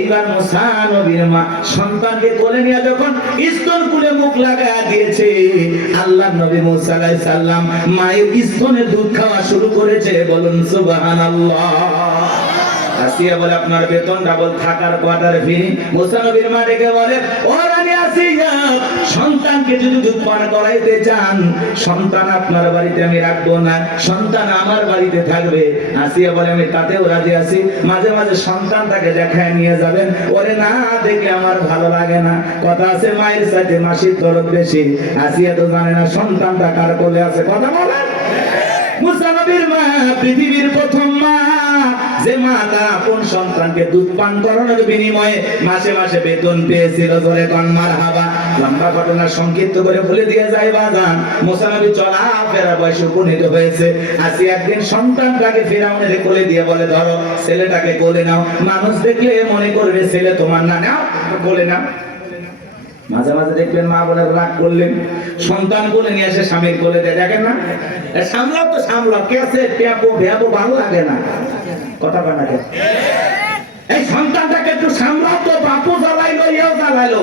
এইবার মুসা নবীর মা সন্তানকে কোলে নিয়ে যখন স্তন কুলে মুখ লাগায়া দিয়েছে, আল্লাহর নবী মুসা আলাইহিস সালাম মায়ের স্তনে দুধ খাওয়া শুরু করেছে। বলুন সুবহানাল্লাহ। আসিয়া বলে, আপনার বেতন ডাবল, থাকার কোয়ার্টার ফি। মুসা নবীর মা ডেকে বলে, ও রানী আসিয়া, সন্তানকে যদি দুধ পান করাইতে চান, সন্তান আপনার বাড়িতে আমি রাখবো না, সন্তান আমার বাড়িতে থাকবে। আসিয়া বলে, আমি তাতেও রাজি আছি, মাঝে মাঝে সন্তানটাকে দেখায় নিয়ে যাবেন, ওরে না দেখে আমার ভালো লাগে না। কথা আছে মায়ের সাথে মাসির দরদ বেশি। আসিয়া তো জানে না সন্তানটা কার কোলে আছে। কথা বলেন। মুসা নবীর মা পৃথিবীর প্রথম মা, যে মা তার আপন সন্তানকে দুধ পান করানোর বিনিময়ে মাসে মাসে বেতন পেয়েছিল। জোরে কোন মারহাবা। লম্বা ঘটনা সংক্ষিপ্ত করে বলে দিয়ে যায় বাজান, মুসা নবী চলাফেরা বয়সে উপনীত হয়েছে। আসি একদিন সন্তানটাকে ফিরাউনের কোলে দিয়ে বলে, ধরো ছেলেটাকে কোলে নাও, মানুষ দেখলে মনে করবে ছেলে তোমার না, নাও কোলে নাও। মাঝে মাঝে দেখবেন মা বোনের রাগ করলেন, সন্তান কোলে নিয়ে এসে স্বামীর কোলে দেয়। দেখেন না, সামলাও তো সামলাও, কেসে পেপো ভেপো ভালো লাগে না। কথা বলে না, এই সন্তানটাকে একটু সামলাও তো। বাপু জ্বালাইলো, ইয়েও জ্বালাইলো,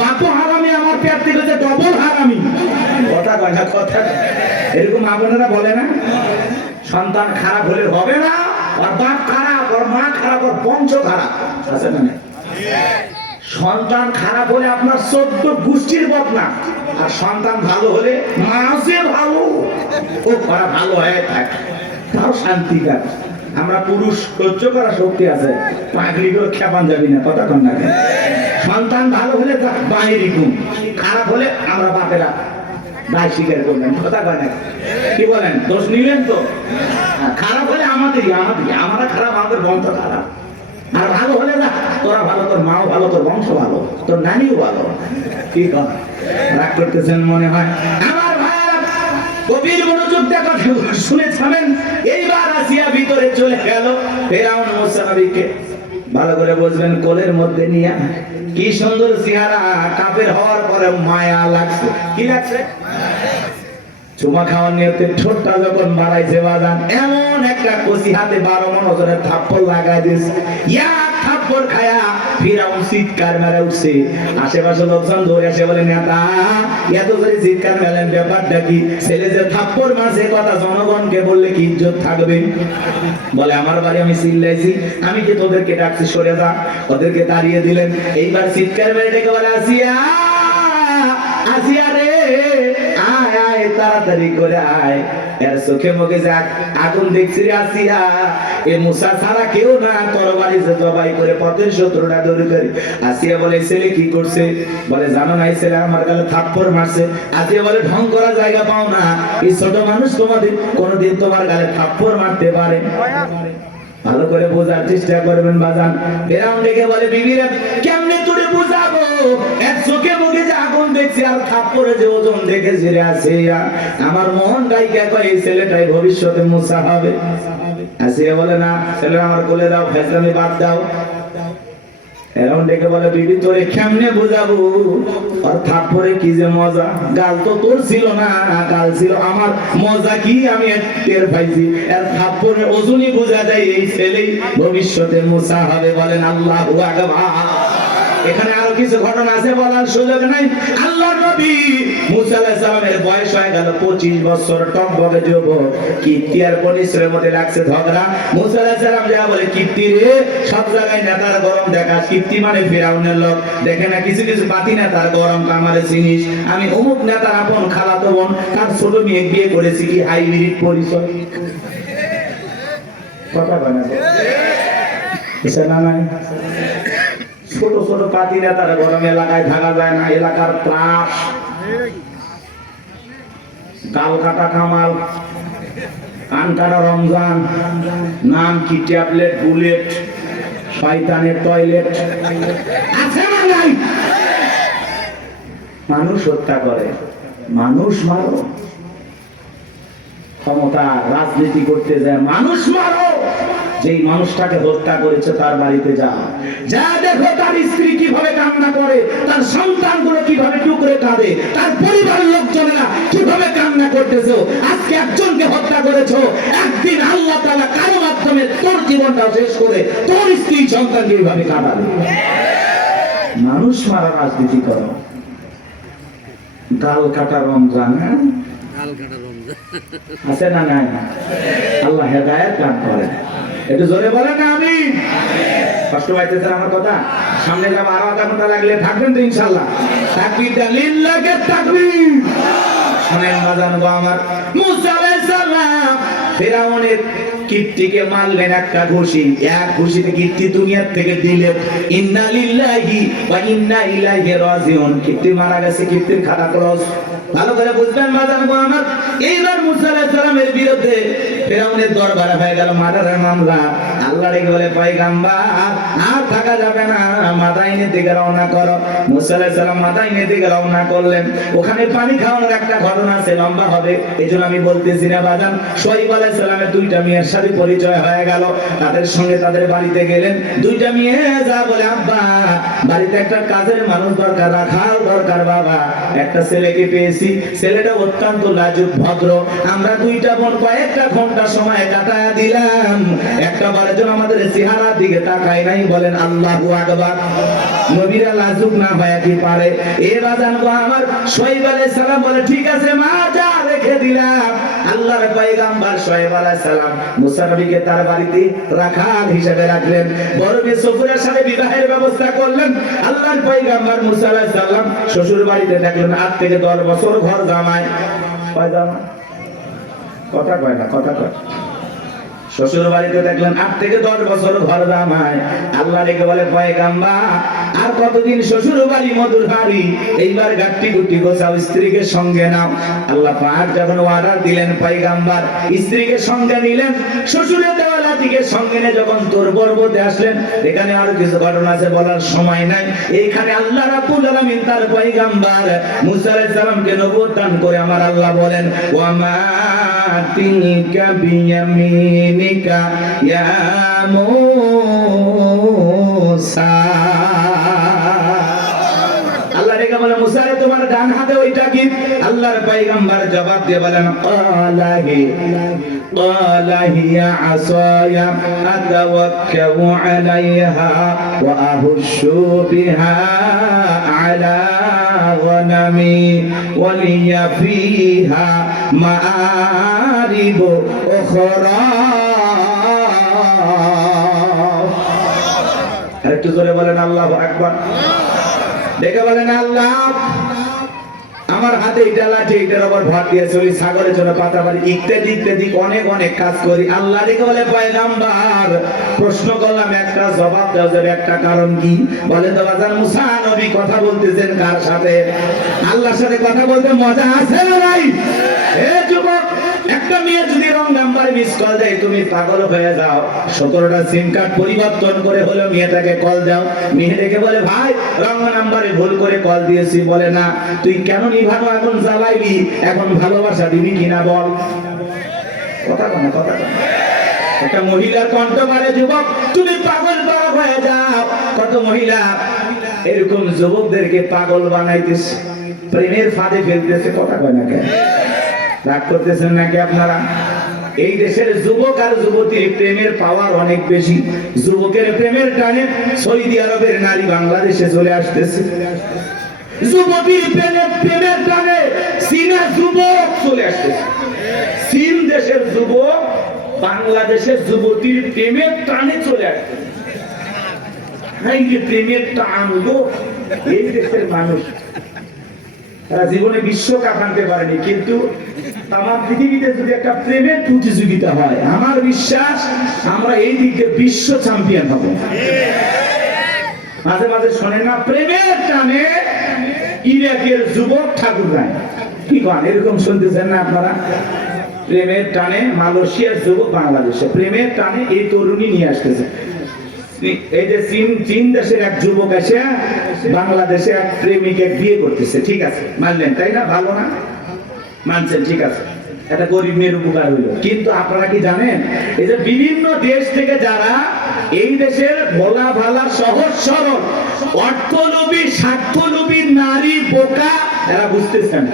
বাপু হারামি, আমার পেট থেকে যে ডবল হারামি। কথা কয় না, কথা এরকম মা বোনেরা বলে না। সন্তান খারাপ হলে হবে না, আর বাপ খারাপ, আর মা খারাপ, আর বংশ খারাপ, আছে না? সন্তান খারাপ হলে আপনার 14 গোষ্ঠীর বদনাম, আর সন্তান ভালো হলে মাসে ভালো, ও করা ভালো হয়ে থাকে, তাও শান্তি কাজ। আমরা পুরুষ সহ্য করা শক্তি আছে, পাগলি করে খেপান যাবি না। কথা কন না। সন্তান ভালো হলে বাইরে গুণ, খারাপ হলে আমরা বাপেরা দায় স্বীকার করবেন। কথা কয় না, কি বলেন? দোষ নিলেন তো। খারাপ হলে আমাদেরই, আমরা খারাপ, আমাদের বংশ খারাপ। আর ভালো হলে না, তোরা ভালো, তোর মাও ভালো, তোর বংশ ভালো, তোর নানিও ভালো। কি কথা রাগ করতেছেন মনে হয়? আমার ভাইরা গভীর মনোযোগ দিয়ে কথা শুনেছেন। এইবার আসিয়া ভিতরে চলে গেল। ফেরাউন মুসা নবীকে ভালো করে বুঝবেন, কোলের মধ্যে নিয়ে কি সুন্দর চেহারা, কাফের হওয়ার পরে মায়া লাগছে। কি লাগছে? চুমা খাওয়ার নিয়তে ঠোঁটটা যখন বাড়াইছে বাজান, এমন একটা কচি হাতে 12 মণ ওজনের থাপ্পড় লাগাই দিয়েছে। এক থাপ্পড় খায়া ফিরাউন চিৎকার মেরে উঠছে। আশেপাশে লোকজন ধরে আসে, বলে, নেতা এত করে চিৎকার মেলেন, ব্যাপারটা কি? ছেলে যে থাপ্পড় মারছে, কথা জনগণকে বললে কি ইজ্জত থাকবে? বলে, আমার বাড়ি আমি চিল্লাইছি, আমি কি তোদেরকে ডাকছি, সরে যা। ওদেরকে তাড়িয়ে দিলেন। এইবার চিৎকার মেরে ডেকে বলে, আসিয়া, আসিয়া রে, আয় আয়, তাড়াতাড়ি করে আয়। এর চোখে মুখে যাক আগুন দেখছি রে আসিয়া, এ মুসা ছাড়া কেউ না, তরবারি যে জবাই করে পথের শত্রুটা দূর করি। আসিয়া বলে, ছেলে কি করছে? বলে, জানো না, এই ছেলে আমার গালে থাপ্পড় মারছে। আসিয়া বলে, ঢং করা জায়গা পাও না, এই ছোট মানুষ তোমাদের কোনদিন তোমার গালে থাপ্পড় মারতে পারে? ভালো করে বোঝার চেষ্টা করবেন বাজান। ফেরাউন ডেকে বলে, বিবিরা কেমনে তোরে বুঝাবো, এক চোখে মুখে যে আগুন দেখছি, আর থাপ্পড়ে যে ওজন দেখেছি রে আসিয়া, আমার মন গাইকা কয় এই ছেলেটাই ভবিষ্যতে মুসা হবে। আসিয়া বলে, না, ছেলে আমার কোলে দাও, ফেসলামি বাদ দাও। ফেরাউন ডেকে বলে, বিবি তোরে কেমনে বুঝাবো, আর থাপ্পড়ে কি যে মজা, গাল তো তোর ছিল না, গাল ছিল আমার, মজা কি আমি টের পাইছি। এর থাপ্পড়ে ওজনই বোঝা যায়, এই ছেলেই ভবিষ্যতে মুসা হবে। বলেন আল্লাহু আকবার। এখানে আরো কিছু ঘটনা আছে, বলার সুযোগ নাই। আল্লাহর নবী মুসা আলাইহিস সালামের বয়স হয়ে গেল 25 বছর, টকবকে যুবক। কিপ্তি আর বনিসের মধ্যে লাগছে ঝগড়া। মুসা আলাইহিস সালাম যা বলে, কিপ্তি রে, সব জায়গায় নেতার গরম দেখাস। কিপ্তি মানে ফিরাউনের লোক, দেখে না কিছু কিছু পাতি নেতার গরম কামারে চিনিস, আমি অমুক নেতার আপন খালাতো বোন, তার ছোট মেয়ে বিয়ে করেছি, কি হাইব্রিড পরিচয়। কথা বলে না, নাই ছোট ছোট পাতি নেতার গরম এলাকায় থাকা যায় না, এলাকার ত্রাস, গাল কাটা কামাল, কান কাটা রমজান, নাম কি ট্যাবলেট, বুলেট, শয়তানের টয়লেট, আছে না নাই? মানুষ হত্যা করে, মানুষ মারো, ক্ষমতা রাজনীতি করতে যায়, মানুষ মারো। যেই মানুষটাকে হত্যা করেছে তার বাড়িতে যাও, যা দেখো তার স্ত্রী কিভাবে কান্না করে, তার সন্তানগুলো কিভাবে টুকরে কাঁদে, তার পরিবারের লোকজনেরা কিভাবে কান্না করতেছো, আজকে একজনকে হত্যা করেছো, একদিন আল্লাহ তাআলা কারো মাধ্যমে তোর জীবনটা শেষ করে তোর স্ত্রী সন্তানকে এইভাবে কাটাবে। মানুষ মারা রাজনীতি করো, গাল কাটা রমজান, আছে না নাই? আল্লাহ হেদায়েত দান করে। একটু জোরে বলেন না আমিন। কষ্ট পাইতেছেন আমার কথা? সামনে যাবো, আরো আধা ঘন্টা লাগলে থাকবেন তো ইনশাআল্লাহ। তাকবীরটা লিল্লাহি তাকবীর। শুনেন বাজান গো আমার, মুসা আলাইহিস সালাম ফিরাউনের কীর্তিকে মারলেন একটা ঘুষি, এক ঘুষিতে কীর্তি দুনিয়া থেকে দিলেন। ইন্না লিল্লাহি ওয়া ইন্না ইলাইহি রাজিউন। কীর্তি মারা গেছে, কীর্তির খাতা ক্লোজ। ভালো করে বুঝবেন বাজান গো আমার। এইবার মুসা আলাইহিস সালামের বিরুদ্ধে ফিরাউনের দরবারে হয়ে গেল মার্ডারের মামলা। আল্লাহ রেগে বলে, পয়গম্বর আর থাকা যাবে না, মাদাইনের দিকে রওনা করো। মুসা আলাইহিস সালাম মাদাইনের দিকে রওনা করলেন। ওখানে পানি খাওয়ানোর একটা ঘটনা আছে, লম্বা হবে, এজন্য আমি বলতেছি না বাজান। শুআয়ব আলাইহিস সালামের দুইটা মেয়ের সাথে পরিচয় হয়ে গেল। তাদের সঙ্গে তাদের বাড়িতে গেলেন। দুইটা মেয়ে যা বলে, আব্বা বাড়িতে একটা কাজের মানুষ দরকার, রাখাল দরকার বাবা। একটা ছেলেকে পেয়েছি, ছেলেটা অত্যন্ত লাজুক ভদ্র। আমরা দুইটা বোন কয়েকটা ঘন্টা সময় কাটায় দিলাম, একটা বারের জন্য আমাদের চেহারার দিকে তাকায় নাই। বলেন আল্লাহু আকবার। নবীরা লাজুক না হয় কি পারে? এ বাজান গো আমার, শুআয়ব আলাইহিস সালাম বলে, ঠিক আছে মা, যা রেখে দিলাম। আল্লাহর পয়গম্বর শুআয়ব আলাইহিস সালাম মুসা নবীকে তার বাড়িতে রাখাল হিসেবে রাখলেন। বড় মেয়ে সফুরের সাথে বিবাহের ব্যবস্থা করলেন। আল্লাহর পয়গম্বর মুসা আলাইহিস সালাম শ্বশুর বাড়িতে থাকলেন 8 থেকে 10 বছর। ঘর জামাই, কয় জামাই? কথা কয় না, কথা কয়। শ্বশুর বাড়িতে দেখলেন 8 থেকে 10 বছর ঘর জামাই। আল্লাহ রেখে বলে, পয়গম্বর আর কতদিন শ্বশুর বাড়ি মধুর বাড়ি, এইবার গাট্টি গুটি গোছাও, স্ত্রীকে সঙ্গে নাও। আল্লাহ পাক যখন অর্ডার দিলেন, পয়গম্বর স্ত্রীকে সঙ্গে নিলেন। শ্বশুরের দেওয়া লাঠিকে সঙ্গে নিয়ে যখন তোর পর্বতে আসলেন, এখানে আরো কিছু ঘটনা আছে, বলার সময় নাই। এইখানে আল্লাহ রাব্বুল আলামিন তার পয়গম্বর মুসা আলাইহিস সালামকে নবুয়ত দান করে আমার আল্লাহ বলেন, ওয়া মা তিলকা বিয়ামিনিকা ইয়া মুসা। আল্লাহ রেখে বলে, মুসা রে তোমার ডান হাতে ওইটা কি? আল্লাহর পয়গম্বর জবাব দিয়ে বলেন, ক্বালা হিয়া আসায়া আতাওয়াক্কাউ আলাইহা ওয়া আহুশু বিহা আলা গনামি ওয়া লিয়া ফিহা মাআরিব উখরা। আরেকটু জোরে বলেন আল্লাহু আকবার। দেখে বলেন, আল্লাহ আমার হাতে এটা লাঠি, এটার আবার ভর দিয়ে চলি, ছাগলের জন্য পাতা বাড়ি, ইত্যাদি ইত্যাদি অনেক অনেক কাজ করি। আল্লাহ দেখে বলে, পয়গম্বর প্রশ্ন করলাম, একটা জবাব দেওয়া যাবে, একটা কারণ কি? বলে তো বাজান মুসা নবী কথা বলতেছেন কার সাথে? আল্লাহর সাথে কথা বলতে মজা আছে না নাই? এ যুবক, একটা মেয়ে যদি রং নাম্বারে মিস কল দেয়, তুমি পাগল হয়ে যাও। 17টা সিম কার্ড পরিবর্তন করে হলো মেয়েটাকে কল দাও। মেয়ে দেখে বলে, ভাই রং নাম্বারে ভুল করে কল দিয়েছি। বলে, না তুই কেন নিভানো এখন জ্বালাইবি, এখন ভালোবাসা দিবি কিনা বল। কথা বলে, কথা বলে। একটা মহিলার কণ্ঠ পারে, যুবক তুমি পাগল পাগল হয়ে যাও। কত মহিলা এরকম যুবকদেরকে পাগল বানাইতেছে, প্রেমের ফাঁদে ফেলতেছে। কথা কয় না কেন? রাগ করতেছেন নাকি আপনারা? এই দেশের যুবক আর যুবতীর প্রেমের পাওয়ার অনেক বেশি। যুবকের প্রেমের টানে সৌদি আরবের নারী বাংলাদেশে চলে আসতেছে। যুবতীর প্রেমের টানে চীনা যুবক চলে আসতেছে। চীন দেশের যুবক বাংলাদেশের যুবতীর প্রেমের টানে চলে আসতেছে। এই যে প্রেমের টান লোক, এই দেশের মানুষ তারা জীবনে বিশ্বকাপ আনতে পারেনি, কিন্তু আমার পৃথিবীতে যদি একটা প্রেমের প্রতিযোগিতা হয়, আমার বিশ্বাস আমরা এই দিকে বিশ্ব চ্যাম্পিয়ন হব। মাঝে মাঝে শোনে না, প্রেমের টানে ইরাকের যুবক ঠাকুর গায়। কি গান এরকম শুনতেছেন না আপনারা? প্রেমের টানে মালয়েশিয়ার যুবক বাংলাদেশে, প্রেমের টানে এই তরুণী নিয়ে আসতেছে। এই যে চীন দেশের এক যুবক এসে বাংলাদেশে এক প্রেমিকে বিয়ে করতেছে। ঠিক আছে, মানলেন তাই না? ভালো না? মানছেন, ঠিক আছে, একটা গরিব মেয়ের উপকার হইল। কিন্তু আপনারা কি জানেন, এই যে বিভিন্ন দেশ থেকে যারা এই দেশের ভোলা ভালা সহজ সরল অর্থলোভী স্বার্থলোভী নারী বোকা, এরা বুঝতেছেন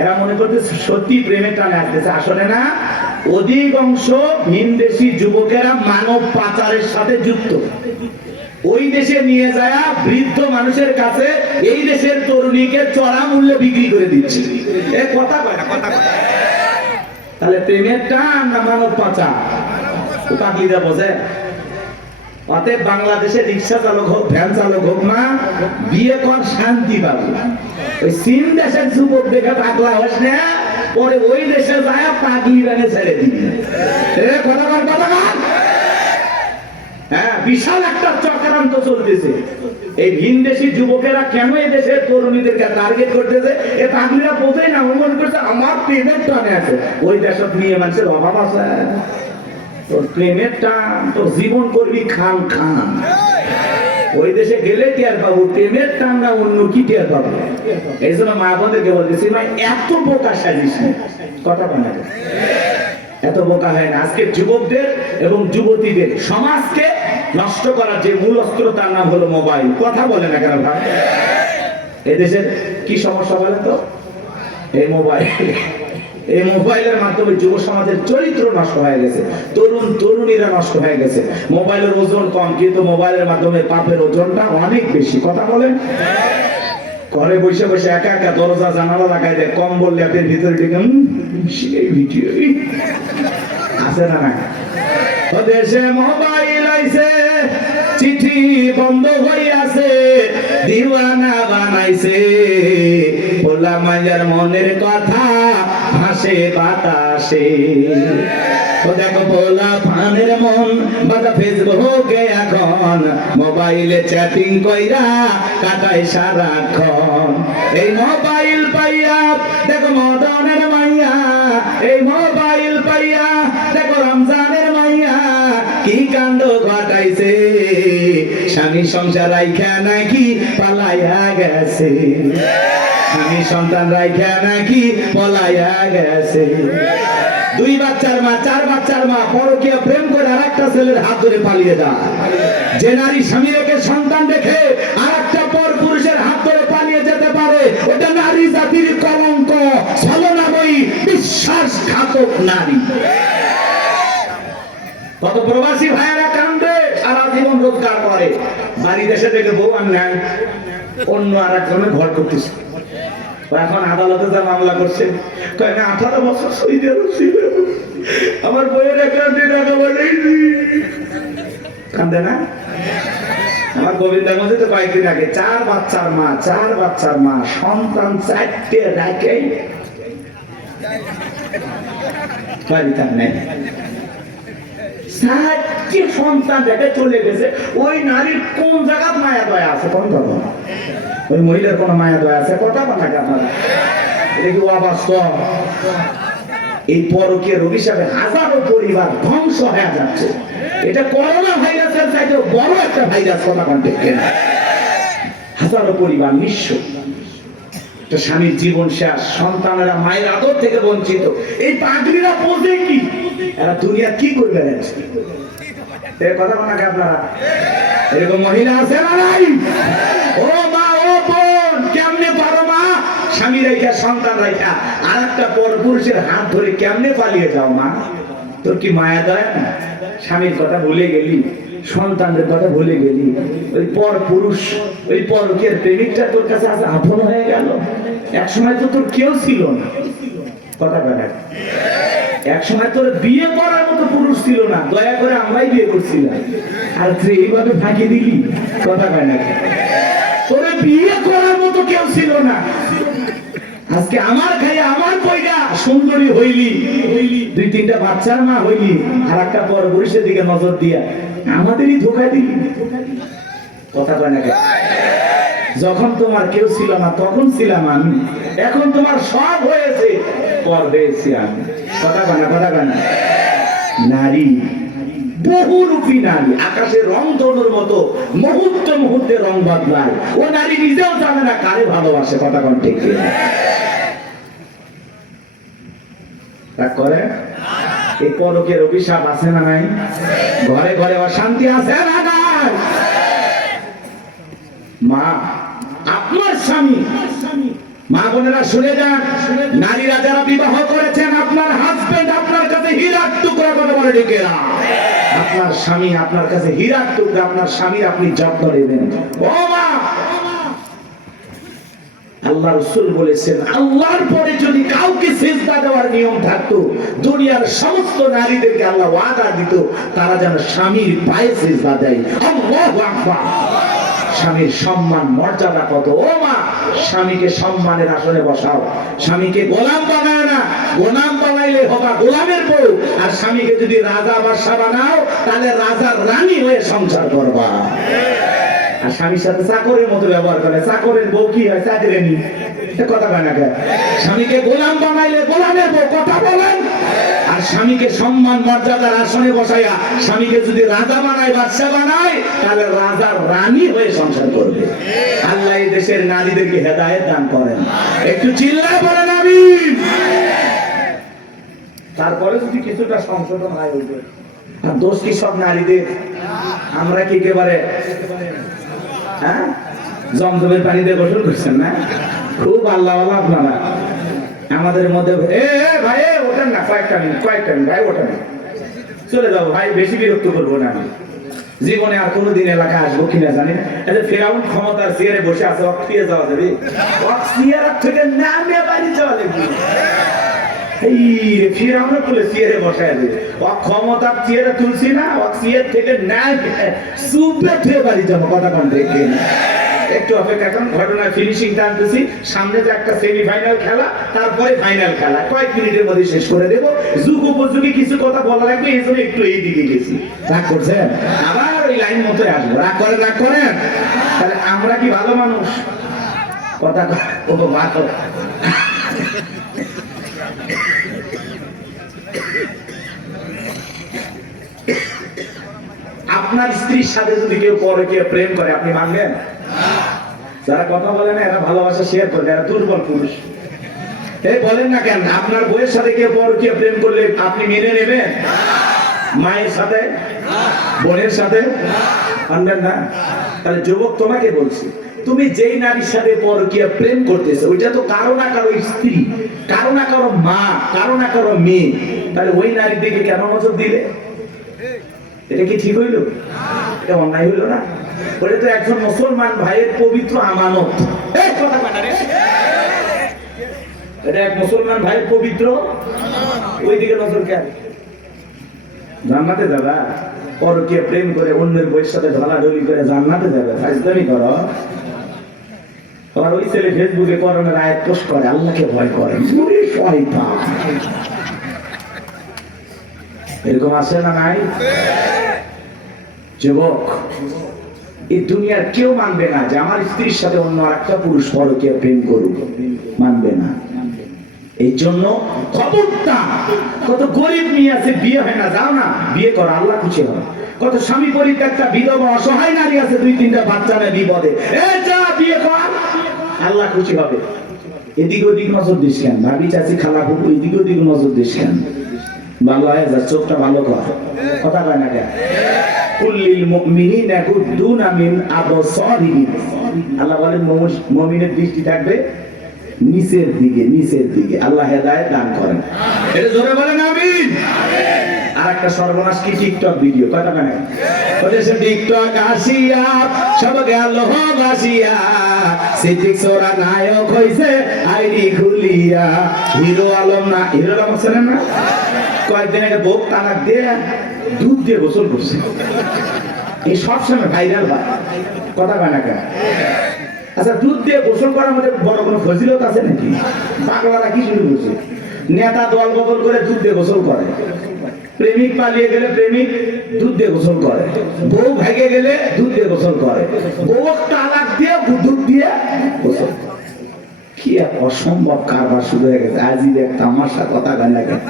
এরা মনে করতে সত্যি প্রেমের টানে আসতেছে, আসলে না। অধিকাংশ ভিনদেশী যুবকেরা মানব পাচারের সাথে যুক্ত। ওই দেশে নিয়ে যায় বৃদ্ধ মানুষের কাছে এই দেশের তরুণীকে চড়া মূল্যে বিক্রি করে দিচ্ছে। এ কথা কয় না, কথা কয়। তাহলে প্রেমের টান না মানব পাচার? পাগলিরা বোঝে। অতএব বাংলাদেশে রিক্সা চালক হোক, ভ্যান চালক হোক, না বিয়ে কর, শান্তি পাবে। ওই চীন দেশের যুবক দেখে পাগলা হস না, পরে ওই দেশে যায় পাগলি রানে ছেড়ে দিবি। কথা কর, কথা কর। হ্যাঁ, বিশাল একটা চক্রান্ত চলতেছে। এই ভিনদেশী যুবকেরা কেন এই দেশের তরুণীদেরকে টার্গেট করতেছে? এ পাগলিরা বোঝেই না, মনে করছে আমার প্রেমের টানে আছে। ওই দেশত নিয়ে মানুষের অভাব আছে। তোর প্রেমের টান, তোর জীবন করবি খান খান। ওই দেশে গেলে টের পাবো প্রেমের টান না অন্য কি টের পাবো। এই জন্য মা বোনদেরকে বলতেছি, ভাই এত বোকা সাজিস না। কথা বলে এত বোকা হয় না। আজকে যুবকদের এবং যুবতীদের সমাজকে নষ্ট করার যে মূল অস্ত্র তার নাম হলো মোবাইল। কথা বলে না কেন ভাই? এদেশের কি সমস্যা বলেন তো? এই মোবাইল। এই মোবাইলের মাধ্যমে যুব সমাজের চরিত্র নষ্ট হয়ে গেছে, তরুণ তরুণীরা নষ্ট হয়ে গেছে। মোবাইলের ওজন কম, কিন্তু মোবাইলের মাধ্যমে পাপের ওজনটা অনেক বেশি। কথা বলেন। ঘরে বসে বসে একা একা দরজা জানালা লাগাই দেয়, কম্বল ল্যাপের ভিতরে ঢুকে সেই ভিডিও আছে না না? দেশে মোবাইল আইছে, চিঠি বন্ধ হইয়াছে, দিওয়ানা বানাইছে, পোলা মাইয়ার মনের কথা ভাসে বাতাসে। দেখো পোলা ফানের মন বাজা ফেসবুকে এখন, মোবাইলে চ্যাটিং কইরা কাটায় সারাক্ষণ। এই মোবাইল পাইয়া দেখো মদনের মাইয়া, এই মোবাইল পাইয়া দেখো রমজানের মাইয়া কি কাণ্ড ঘটাইছে। স্বামী সংসার রাইখা নাকি পালাইয়া গেছে, স্বামী সন্তান রাইখা নাকি পলাইয়া গেছে। 2 বাচ্চার মা, 4 বাচ্চার মা পরকীয়া প্রেম করে আরেকটা ছেলের হাত ধরে পালিয়ে যায়। যে নারী স্বামী রেখে সন্তান রেখে আরেকটা পর পুরুষের হাত ধরে পালিয়ে যেতে পারে, ওটা নারী জাতির কলঙ্ক, ছলনাময়ী, বিশ্বাসঘাতক নারী। কত প্রবাসী ভাইয়েরা কান্দে, সারা জীবন রোজগার করে, বাড়ি দেশে থেকে বউ আর নেয়, অন্য আরেকজনের ঘর করতেছে। এখন আদালতে যা মামলা করছে, 18 বছর সৌদি আরব ছিল, আমার বইয়ের অ্যাকাউন্টে টাকা পাঠাইছি। কান্দে না? আমার গোবিন্দগঞ্জে তো কয়েকদিন আগে 4 বাচ্চার মা, 4 বাচ্চার মা সন্তান 4টে রাখে বাড়িতে নেই, 4টে সন্তান রেখে চলে গেছে। ওই নারীর কোন জায়গা মায়া দয়া আছে? কোন ধরো ওই মহিলার কোন মায়া দয়া আছে? কথা কথা আপনারা এটা কি অবাস্তব? এই পরকীয়ার অভিশাপে হাজারো পরিবার ধ্বংস হয়ে যাচ্ছে। এটা করোনা ভাইরাসের চাইতে বড় একটা ভাইরাস। কথা বলতে হাজারো পরিবার নিঃস্ব, স্বামীর জীবন শেষ, সন্তানেরা মায়ের আদর থেকে বঞ্চিত। এই পাগলিরা বোঝে কি এরা দুনিয়া কি করবে? কথা বলা আপনারা এরকম মহিলা আছে না নাই? ও মা, ও বোন, কেমনে পারো মা স্বামী রাইখা সন্তান রাইখা আর একটা পর পুরুষের হাত ধরে কেমনে পালিয়ে যাও মা? তোর কি মায়া দয়া না? স্বামীর কথা ভুলে গেলি, সন্তানদের কথা ভুলে গেলি, ওই পর পুরুষ, ওই পরকের প্রেমিকটা তোর কাছে আজ আপন হয়ে গেল। এক সময় তো তোর কেউ ছিল না। কথা বলে এক সময় তোর বিয়ে করার মতো পুরুষ ছিল না, দয়া করে আমরাই বিয়ে করছিলাম, আর তুই এইভাবে ফাঁকি দিলি। কথা কয় না? তোর বিয়ে করার মতো কেউ ছিল না। আজকে আমার খাইয়া আমার কইরা সুন্দরী হইলি, 2-3টা বাচ্চার মা হইলি, আর একটা পর পুরুষের দিকে নজর দিয়া আমাদেরই ধোকা দিলি। কথা কয় না? যখন তোমার কেউ ছিল না তখন ছিলাম আমি, এখন তোমার সব হয়েছে, পর হয়েছি আমি। কথা কয় না? কথা কয় না? নারী বহুরূপী নারী, আকাশের রং ধনুর মতো মুহূর্তে মুহূর্তে রং বদলায়। ও নারী নিজেও জানে না কারে ভালোবাসে। কথা কন ঠিক করে? এই পরকের অভিশাপ আছে না নাই? ঘরে ঘরে অশান্তি আছে না নাই? মা, আপনার স্বামী মা বোনেরা শুনে যান, নারীরা যারা বিবাহ করেছেন, আপনার হাজবেন্ড আপনার কাছে হীরার টুকরা, কথা বলে ঠিক না? আপনার স্বামী আপনার কাছে হীরার টুকরা, আপনার স্বামীর আপনি যত্ন নেবেন। ও মা, আল্লাহ রাসূল বলেছেন, আল্লাহর পরে যদি কাউকে সিজদা দেওয়ার নিয়ম থাকতো, দুনিয়ার সমস্ত নারীদেরকে আল্লাহ ওয়াদা দিত তারা যেন স্বামীর পায়ে সিজদা দেয়। আল্লাহু আকবার। স্বামীর সম্মান মর্যাদা কত! ও মা, স্বামীকে সম্মানের আসনে বসাও। স্বামীকে গোলাম বানায় না, গোলাম বানাইলে হবা গোলামের বউ। আর স্বামীকে যদি রাজা বাদশা বানাও, তাহলে রাজার রানী হয়ে সংসার করবা। আর স্বামীর সাথে চাকরের মতো ব্যবহার করে, চাকরের বউ কি হয়? চাকরেনি। কথা বলে না। স্বামীকে গোলাম বানাইলে গোলামের বউ, কথা বলেন। আর স্বামীকে সম্মান মর্যাদার আসনে বসাইয়া স্বামীকে যদি রাজা বানায়, বাদশা বানায়, তাহলে রাজার রানী হয়ে সংসার করবে। আল্লাহ এই দেশের নারীদেরকে হেদায়েত দান করেন। একটু চিল্লায় বলেন আমিন। তারপরে যদি কিছুটা সংশোধন হয়, আর দোষ কি সব নারীদের? আমরা কি একেবারে জমজমের পানিতে গোসল করছেন না? খুব আল্লাহ আপনারা আমাদের মধ্যে। ভাই ওঠেন না, কয়েকটা মিনিট ভাই ওঠেন, চলে যাবো ভাই, বেশি বিরক্ত করবো না। আমি জীবনে আর কোনোদিন এলাকায় আসবো কিনা জানি না। ফেরাউন ক্ষমতার চেয়ারে বসে আছে, অক্ষিয়ে যাওয়া যাবে? চেয়ার থেকে নামে বাড়ি যাওয়া যাবে। ফিরাউনের কোলে চেয়ারে বসায় দেবে। ক্ষমতার চেয়ারে তুলছি না, চেয়ার থেকে সুপে থেকে বাড়ি যাবো। কথা কম দেখে একটু অপেক্ষা করুন, ঘটনার ফিনিশিং টানতেছি। সামনে যে একটা সেমিফাইনাল খেলা, তারপরে ফাইনাল খেলা, কয়েক মিনিটের মধ্যে শেষ করে দেবো। যুগ উপযোগী কিছু কথা বলা লাগবে, এই জন্য একটু এই দিকে গেছি। রাগ করছেন? আবার ওই লাইন মতো আসবো। রাগ করেন। তাহলে আমরা কি ভালো মানুষ? কথা ও ভালো। আপনার স্ত্রীর সাথে যদি কেউ পরকীয়া প্রেম করে, আপনি মানবেন? যারা কথা বলে না, এরা ভালোবাসা শেয়ার করে, এরা দুর্বল পুরুষ। এই বলেন না কেন? আপনার বউয়ের সাথে কেউ পরকীয়া প্রেম করলে আপনি মেনে নেবেন? মায়ের সাথে, বোনের সাথে মানবেন না? তাহলে যুবক, তোমাকে বলছি, তুমি যেই নারীর সাথে পরকীয়া প্রেম করতেছো, ওইটা তো কারো না কারো স্ত্রী, কারো না কারো মা, কারো না কারো মেয়ে। তাহলে ওই নারীর দিকে কেন নজর দিলে? এটা কি ঠিক হইল? এটা অন্যায় হইল না? ওটা তো একজন মুসলমান ভাইয়ের পবিত্র আমানত। এটা এক মুসলমান ভাইয়ের পবিত্র, ওই দিকে নজর কেন? জান্নাতে যাবা? পরকীয়া প্রেম করে অন্যের বইয়ের সাথে ঢলাঢলি করে জান্নাতে যাবে? ফাজলামি করো। আর ওই ছেলে ফেসবুকে করোনার আয়াত পোস্ট করে, আল্লাহকে ভয় করে। এরকম আছে না নাই? যুবক, এই দুনিয়ার কেউ মানবে না যে আমার স্ত্রীর সাথে অন্য আরেকটা পুরুষ পরকীয়া প্রেম করুক, মানবে না। এই জন্য খবরদার। কত গরিব মেয়ে আছে, বিয়ে হয় না, যাও না বিয়ে করো, আল্লাহ খুশি হবে। কত স্বামী পরিত্যক্তা বিধবা অসহায় নারী আছে, 2-3টা বাচ্চা নেই, বিপদে, যা বিয়ে কর, আল্লাহ খুশি হবে। এদিক ওদিক নজর দিস কেন? ভাবি, চাচি, খালা, ফুপু, এদিক ওদিক নজর দিস কেন? ভালো হয়ে যা, চোখটা ভালো কর। কথা কয় না কেন? কুল্লিল মুমিনিনা ইয়াগুদ্দুনা মিন আবসারিহিম। আল্লাহ বলেন মুমিনের দৃষ্টি থাকবে নিচের দিকে, নিচের দিকে। আল্লাহ হেদায়েত দান করেন। এটা জোরে বলেন আমিন। আর একটা সর্বনাশ কি, টিকটক ভিডিও। কথা কেন? ওদেশে টিকটক আসিয়া সব গেল ভাসিয়া, সিদ্দিক সোরা নায়ক হইছে আইডি খুলিয়া। হিরো আলম না, হিরো আলম ছিলেন না, কয়েকদিন আগে বউ তালাক দিয়ে দুধ দিয়ে গোসল করছে। এই সবসময় ভাইরাল হয়। কথা কয় না কেন? আচ্ছা, দুধ দিয়ে গোসল করার মধ্যে বড় কোনো ফজিলত আছে নাকি? পাগলারা কি শুরু করছে? নেতা দল বদল করে দুধ দিয়ে গোসল করে, প্রেমিক পালিয়ে গেলে প্রেমিক দুধ দিয়ে গোসল করে, বউ ভেগে গেলে দুধ দিয়ে গোসল করে, বউ তালাক দিয়ে দুধ দিয়ে গোসল। কি এক অসম্ভব কারবার শুরু হয়ে গেছে। আজই দেখ তামাশা। কথা কয় না কেন?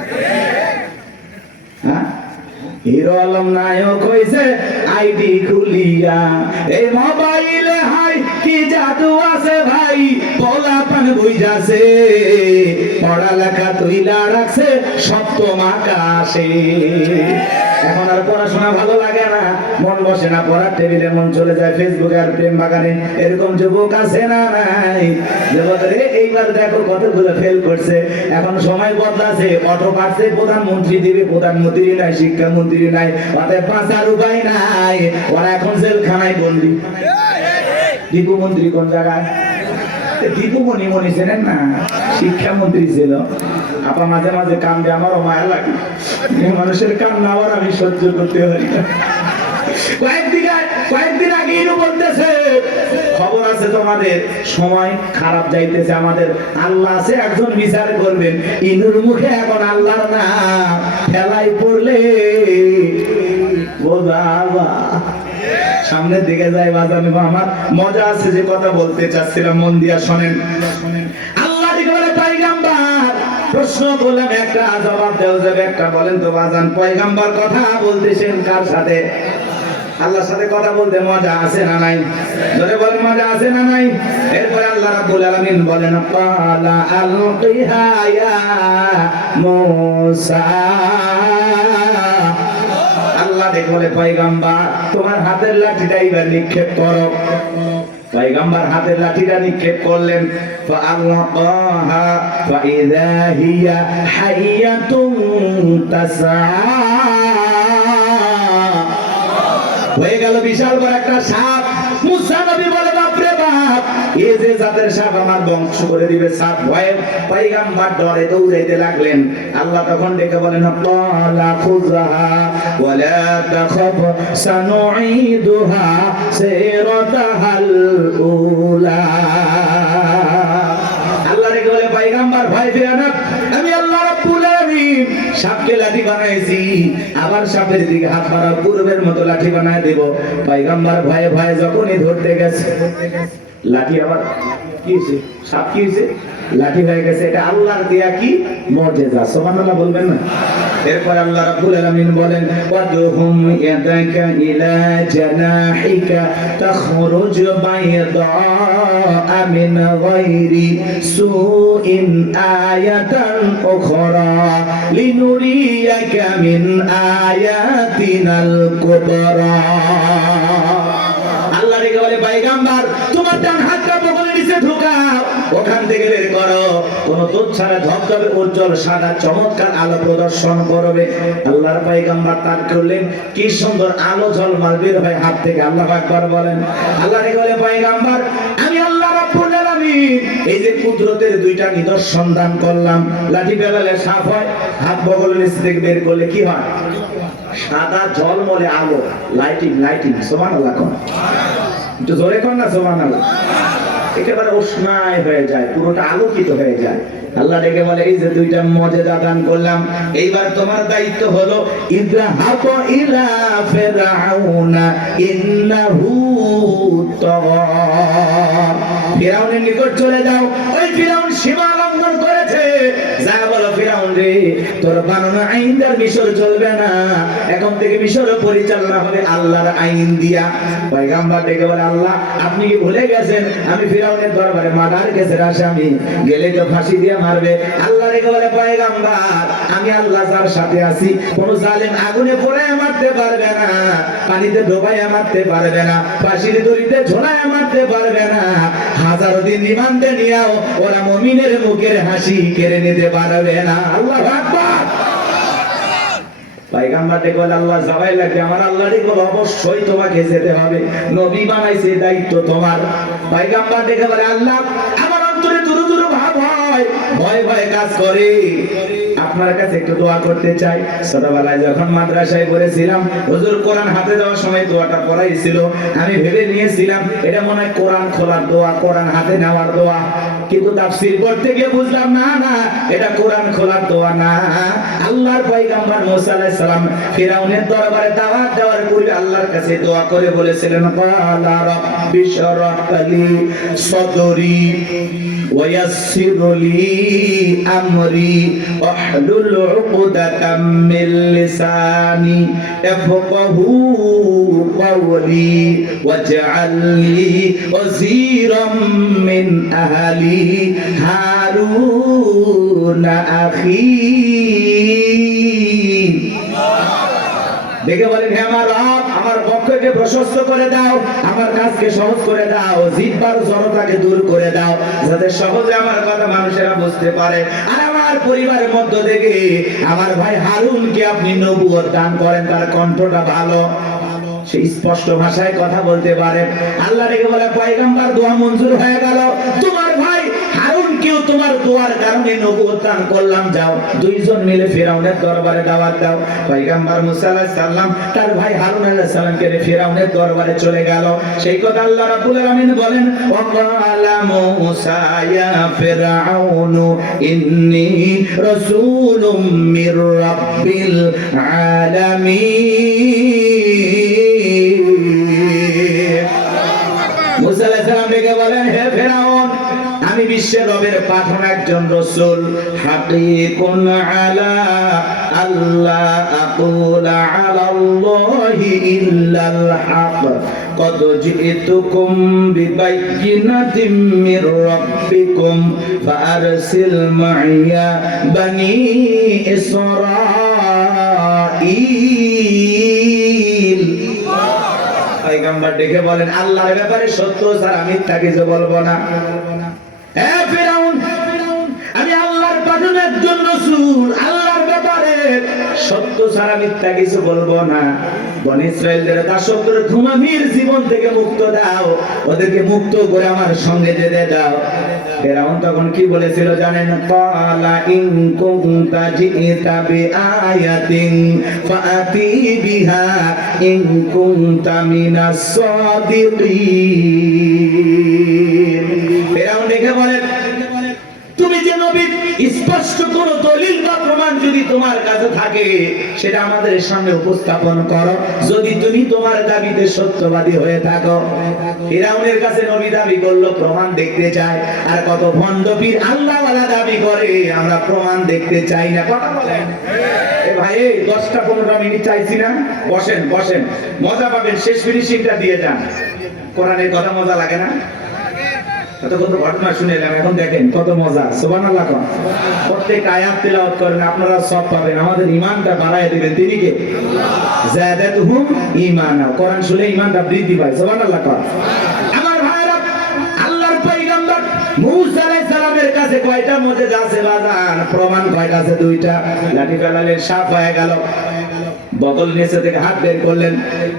হ্যাঁ, হিরো আলম নায়ক হইছে আইডি খুলিয়া। এই মোবাইলে হাই কি জাদু আছে ভাই, পোলাপান বুঝাছে, পড়ালেখা তুইলা রাখছে সপ্তম আকাশে। এখন আর পড়াশোনা ভালো লাগে না, মন বসে না পড়ার টেবিলে, মন চলে যায় ফেসবুকে আর প্রেম বাগানে। এরকম যুবক আছে না নাই? যুবকরা এইবার দেখো কতগুলো ফেল করছে। এখন সময় বদলাছে, অটো পাচ্ছে, প্রধানমন্ত্রী দিবে, প্রধানমন্ত্রী নাই, শিক্ষামন্ত্রী নাই, অতএব বাঁচার উপায় নাই, ওরা এখন জেলখানায় বন্দী। দীপু মন্ত্রী কোন জায়গায়? দীপু মনি ছিলেন না, শিক্ষামন্ত্রী ছিল। আপা মাঝে মাঝে কান্দে, আমারও মায়া লাগে, মানুষের কান্না আবার আমি সহ্য করতে পারি না। কয়েকদিন আগে বলতেছে, খবর আছে তোমাদের, সময় খারাপ যাইতেছে আমাদের, আল্লাহ আছে একজন বিচার করবেন। ইনুর মুখে এখন আল্লাহর নাম ফেলাই পড়লে বাবা সামনের দিকে যাই বাজান। আমার মজা আছে, যে কথা বলতে চাচ্ছিলাম মন দিয়া শোনেন। আল্লাহ বলে পয়গম্বর, প্রশ্ন করলাম একটা, জবাব দেওয়া যাবে একটা। বলেন তো বাজান, পয়গম্বর কথা বলতেছেন কার সাথে? আল্লাহর সাথে কথা বলতে মজা আছে না নাই? ধরে বলেন মজা আছে না নাই? এরপরে আল্লাহ রাব্বুল আলামিন বলেন, ক্বালা আলকিহা ইয়া মূসা। আল্লাহ দেখে বলে, পয়গম্বর তোমার হাতের লাঠিটা এবার নিক্ষেপ করো। পয়গম্বর হাতের লাঠিটা নিক্ষেপ করলেন। ফাআলকাহা ফাইযা হিয়া হাইয়াতুন তাসা। হয়ে গেল বিশাল বড় একটা সাপ। মুসা নবী বলে, বাপ রে বাপ, এই যে জাতের সাপ আমার বংশ করে দিবে। সাপ ভয়ে পয়গম্বর ডরে দৌড়াইতে লাগলেন। আল্লাহ তখন ডেকে বলেন, ক্বালা খুযহা ওয়ালা তাখাফ সানুঈদুহা সিরাতাহাল উলা। আল্লাহ ডেকে বলে, পয়গম্বর ভয় পেও না, আমি আল্লাহ রাব্বুল আলামিন সাপকে লাঠি বানাইছি, আবার সাপের দিকে হাত বাড়াও, পূর্বের মতো লাঠি বানায় দেব। পয়গম্বর ভয়ে ভয়ে যখনই ধরতে গেছে, লাঠি আবার কি হয়েছে? সাপ কি হয়েছে? লাঠি হয়ে গেছে। এটা আল্লাহর দেয়া কি মুজিজা, সুবহানাল্লাহ বলবেন না? এরপর আল্লাহ রাব্বুল আলামিন বলেন, ওয়াদহুম ইয়াদাকা ইলা জানাহিকা তাখরুজ বাইদা মিন গায়রি সুইন আয়াতান উখরা লিনুরিয়াকা মিন আয়াতিনাল কুবরা। আল্লাহ রেখে বলে, পয়গম্বর তোমার ডান হাতটা বগলের নিচে ঢুকাও, ওখান থেকে বের করো, কোন দুধ ছাড়া ধবধবে উজ্জ্বল সাদা চমৎকার আলো প্রদর্শন করবে। আল্লাহর পয়গম্বর তার করলেন, কি সুন্দর আলো ঝলমল বের হয় হাত থেকে। আল্লাহু আকবার বলেন। আল্লাহ রেখে বলে, পয়গম্বর আমি আল্লাহ রাব্বুল আলামিন এই যে কুদরতের দুইটা নিদর্শন দান করলাম। লাঠি ফেলালে সাপ হয়, হাত বগলের নিচ থেকে বের করলে কি হয়? সাদা ঝলমলে আলো, লাইটিং। সুবহানাল্লাহ, একটু জোরে কর না সুবহানাল্লাহ। একেবারে উষ্ণায় হয়ে যায়, পুরোটা আলোকিত হয়ে যায়। আল্লাহ ডেকে বলে, এই যে দুইটা মুজিজা দান করলাম, এইবার তোমার দায়িত্ব হলো ইযহাব ইলা ফিরআউনা ইন্নাহু তাগা। ফিরআউনের নিকট চলে যাও, ওই ফিরআউন সীমা লঙ্ঘন করেছে। যা বলো, ফিরআউন রে, তোর বানানো আইনদার মিশর চলবে না, এখন থেকে মিশর পরিচালনা হবে আল্লাহর আইন দিয়া। পয়গম্বর ডেকে বলে, আল্লাহ আপনি কি ভুলে গেছেন আমি ফিরআউনের দরবারে মার্ডার কেসের আসামি, গেলে তো ফাঁসি দিয়ে মারবে। আল্লাহ রেখে বলে, পয়গম্বর আমি আল্লাহ যার সাথে আছি, কোন জালেম আগুনে পোড়ায় মারতে পারবে না, পানিতে ডোবায় মারতে পারবে না, ফাঁসির দড়িতে ঝোলায় মারতে পারবে না, হাজারো দিন রিমান্ডে নিয়েও ওরা মুমিনের মুখের হাসি কেড়ে নিতে পারবে না। আল্লাহু আকবার। পয়গম্বর দেখে বলে, আল্লাহ যাওয়াই লাগবে। আমার আল্লাহ দেখে বলে, অবশ্যই তোমাকে যেতে হবে, নবী বানাইছে, দায়িত্ব তোমার। পয়গম্বর দেখে বলে, আল্লাহ আমার অন্তরে দুরু দুরু ভাব হয়, ভয় ভয় কাজ করে, আপনার কাছে একটু দোয়া করতে চাই। ছোটবেলায় যখন মাদ্রাসায় পড়েছিলাম, হুজুর কোরআন হাতে দেওয়ার সময় দোয়াটা পড়াইছিল, আমি ভেবে নিয়েছিলাম এটা মনে হয় কোরআন খোলার দোয়া, কোরআন হাতে নেওয়ার দোয়া, কিন্তু তাফসীর পড়তে গিয়ে বুঝলাম না, এটা কোরআন খোলার দোয়া না। আল্লাহর পয়গম্বর মুসা আলাইহিস সালাম ফিরআউনের দরবারে দাওয়াত দেওয়ার পূর্বে আল্লাহর কাছে দোয়া করে বলেছিলেন, ক্বালা রাব্বি শরহ লি সাদরি ويسر لي أمري واحلل عقدة من لساني يفقهوا قولي واجعل لي وزيرا من أهلي هارون أخي। দেখে বলেন, হে আমার রব, আমার পক্ষকে প্রশস্ত করে দাও, আমার কাজকে সহজ করে দাও, জিহ্বার জড়তাকে দূর করে দাও, যাতে সহজে আমার কথা মানুষেরা বুঝতে পারে। আর আমার পরিবারের মধ্য থেকে আমার ভাই হারুনকে আপনি নবুয়ত দান করেন, তার কণ্ঠটা ভালো, সেই স্পষ্ট ভাষায় কথা বলতে পারে। আল্লাহ রেখে বলে, পয়গম্বর দোয়া মঞ্জুর হয়ে গেল, তোমার ভাই হারুনকেও তোমার দোয়ার কারণে নবুয়ত দান করলাম, যাও দুইজন মিলে ফিরআউনের দরবারে দাওয়াত দাও। পয়গম্বর মুসা আলাইহিস সালাম তার ভাই হারুন আলাইহিস সালামকে নিয়ে ফিরআউনের দরবারে চলে গেল। সেই কথা আল্লাহ রাব্বুল আলামিন বলেন, ওয়াকালা মুসা ইয়া ফিরআউনু ইন্নী রাসূলুম মির রাব্বিল আলামিন। মুসা আলাইহিস সালাম ডেকে বলেন, হে ফিরআউন, আমি বিশ্বের রবের পাঠানো একজন রাসূল, হাকীকুন আলা আল্লাহ আকুলা আলাল্লাহি ইল্লাল হক, কদ জিতুকুম বিবাইয়িনাতিম মির রাব্বিকুম ফাআরসিল মাইয়া বনি ইসরাঈল। পয়গম্বর ডেকে বলেন, আল্লাহর ব্যাপারে সত্য ছাড়া মিথ্যা কিছু বলবো না। হে ফিরআউন, আমি আল্লাহর পাঠানো একজন রাসূল, আল্লাহর ব্যাপারে সত্য ছাড়া মিথ্যা কিছু বলবো না। বনি ইসরাঈলদের দাসত্বের ধুমামির জীবন থেকে মুক্ত দাও, ওদেরকে মুক্ত করে আমার সঙ্গে যেতে দাও। ফিরআউন তখন কি বলেছিল জানেন? ক্বালা ইন কুনতা জিতা বিআয়াতিন ফাআতি বিহা ইন কুনতা মিনাস সাদিকিন। ফিরআউন দেখে বলেন, তুমি যে নবী, স্পষ্ট কোন দলিল বা প্রমাণ যদি তোমার কাছে থাকে সেটা আমাদের সামনে উপস্থাপন করো, যদি তুমি তোমার দাবিতে সত্যবাদী হয়ে থাকো। ফিরআউনের কাছে নবী দাবি করলো, প্রমাণ দেখতে চায়, আর কত ভণ্ড পীর আল্লাহওয়ালা দাবি করে আমরা প্রমাণ দেখতে চাই না। কথা বলেন এ ভাই, 10-15 মিনিট চাইছি না? বসেন বসেন, মজা পাবেন, শেষ ফিনিশিংটা দিয়ে যান। কোরআনের কথা মজা লাগে না? কত ঘটনা শুনেলাম, এখন দেখেন কত মজা। সুবহানাল্লাহ। প্রত্যেক আয়াত তেলাওয়াত করেন, আপনারা সব পাবেন। আমাদের ঈমানটা বাড়ায় দিবেন তিনি কে? যাদাতুহুম ঈমানা। কোরআন শুনে ঈমানটা বৃদ্ধি পায়। সুবহানাল্লাহ। আমার ভাইরা, আল্লাহর পয়গম্বর মুসা আলাইহিস সালামের কাছে কয়টা মুজিজা আছে বাজান? প্রমাণ কয়টা আছে? 2টা। লাঠি ফেলালেন, সাফ হয়ে গেল। বগল নিচে থেকে হাত বের করলেন,